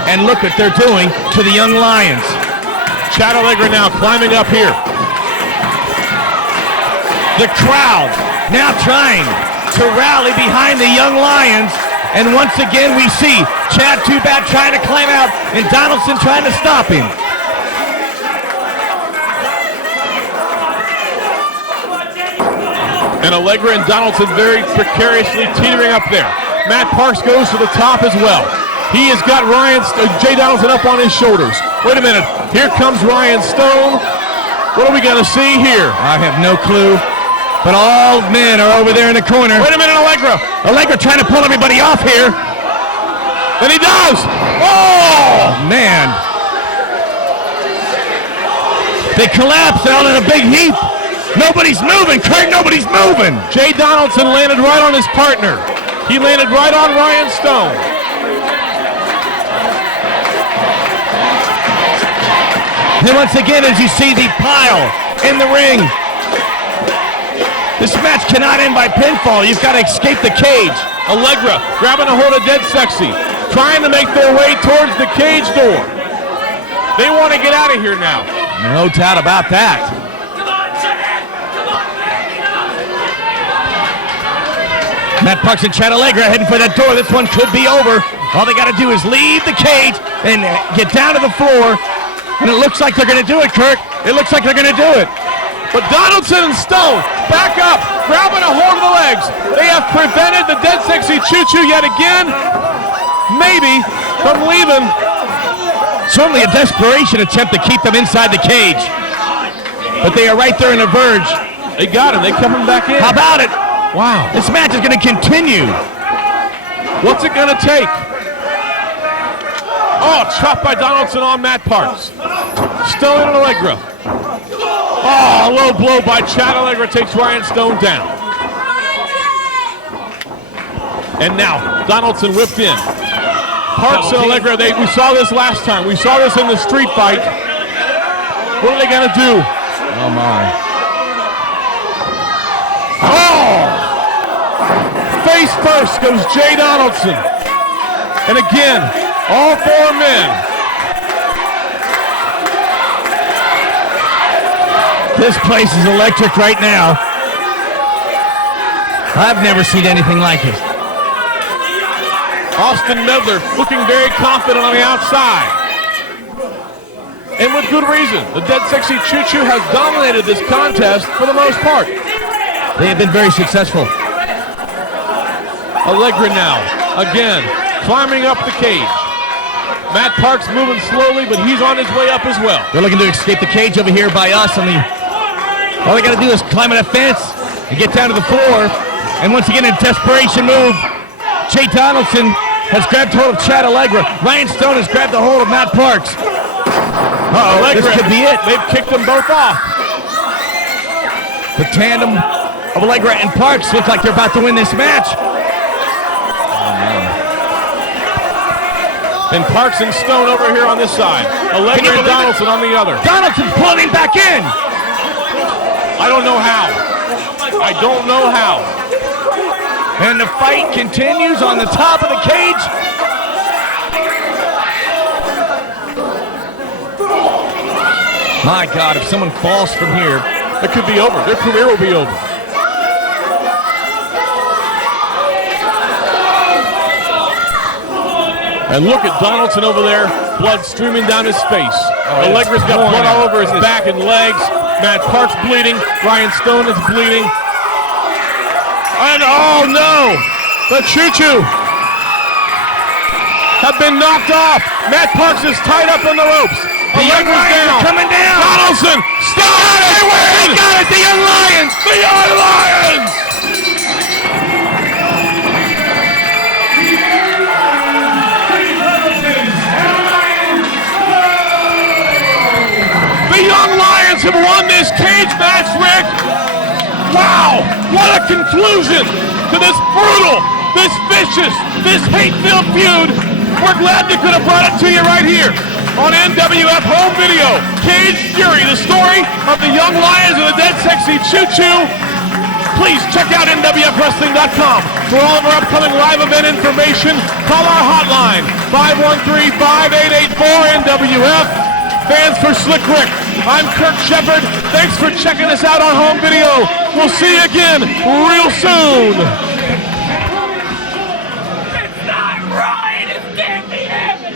And look what they're doing to the Young Lions. Chad Allegra now climbing up here. The crowd now trying to rally behind the Young Lions. And once again we see Chad Too Bad trying to climb out and Donaldson trying to stop him. And Allegra and Donaldson very precariously teetering up there. Matt Parks goes to the top as well. He has got Jay Donaldson up on his shoulders. Wait a minute, here comes Ryan Stone. What are we gonna see here? I have no clue, but all men are over there in the corner. Wait a minute, Allegra. Allegra trying to pull everybody off here. And he does! Oh! Man. They collapse all in a big heap. Nobody's moving, Kurt, nobody's moving. Jay Donaldson landed right on his partner. He landed right on Ryan Stone. And once again, as you see the pile in the ring, this match cannot end by pinfall. You've got to escape the cage. Allegra grabbing a hold of Dead Sexy, trying to make their way towards the cage door. They want to get out of here now. No doubt about that. Matt Parks and Chad Allegra heading for that door. This one could be over. All they got to do is leave the cage and get down to the floor. And it looks like they're going to do it, Kirk. It looks like they're going to do it. But Donaldson and Stone back up, grabbing a hold of the legs. They have prevented the Dead Sexy Choo Choo yet again, maybe, from leaving. Certainly a desperation attempt to keep them inside the cage. But they are right there in the verge. They got him. They kept him back in. How about it? Wow. This match is going to continue. What's it going to take? Oh, chopped by Donaldson on Matt Parks. Stone and Allegra. Oh, a low blow by Chad Allegra takes Ryan Stone down. And now, Donaldson whipped in. Parks and Allegra, we saw this last time. We saw this in the street fight. What are they going to do? Oh, my. Oh! Face first goes Jay Donaldson. And again, all four men. This place is electric right now. I've never seen anything like it. Austin Medler looking very confident on the outside. And with good reason. The Dead Sexy Choo Choo has dominated this contest for the most part. They have been very successful. Allegra now, again, climbing up the cage. Matt Parks moving slowly, but he's on his way up as well. They're looking to escape the cage over here by us. All they got to do is climb on a fence and get down to the floor. And once again, in a desperation move, Jay Donaldson has grabbed hold of Chad Allegra. Ryan Stone has grabbed a hold of Matt Parks. Uh-oh, this could be it. They've kicked them both off. The tandem of Allegra and Parks look like they're about to win this match. And Parks and Stone over here on this side. Allegra and Donaldson on the other. Donaldson's pulling him back in. I don't know how. I don't know how. And the fight continues on the top of the cage. My God, if someone falls from here, it could be over. Their career will be over. And look at Donaldson over there, blood streaming down his face. Allegra's got blood all over his back and legs. Matt Parks bleeding. Ryan Stone is bleeding. And oh no! The Choo Choo have been knocked off. Matt Parks is tied up on the ropes. The Young Lions are coming down. Donaldson, stop! They win! They got it, the Young Lions! The Young Lions! The Young Lions have won this cage match, Rick! Wow! What a conclusion to this brutal, this vicious, this hate-filled feud. We're glad they could have brought it to you right here on NWF Home Video. Cage Fury, the story of the Young Lions and the Dead Sexy Choo Choo. Please check out NWFWrestling.com for all of our upcoming live event information. Call our hotline, 513-5884-NWF. Fans for Slick Rick. I'm Kirk Shepard. Thanks for checking us out on home video. We'll see you again real soon. It's not right. It can't be happening.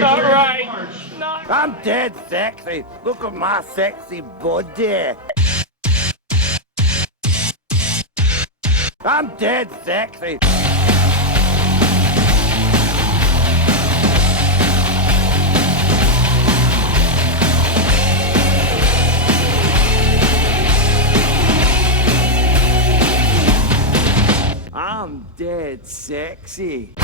Not right. I'm dead sexy. Look at my sexy body. I'm dead sexy. I'm dead sexy.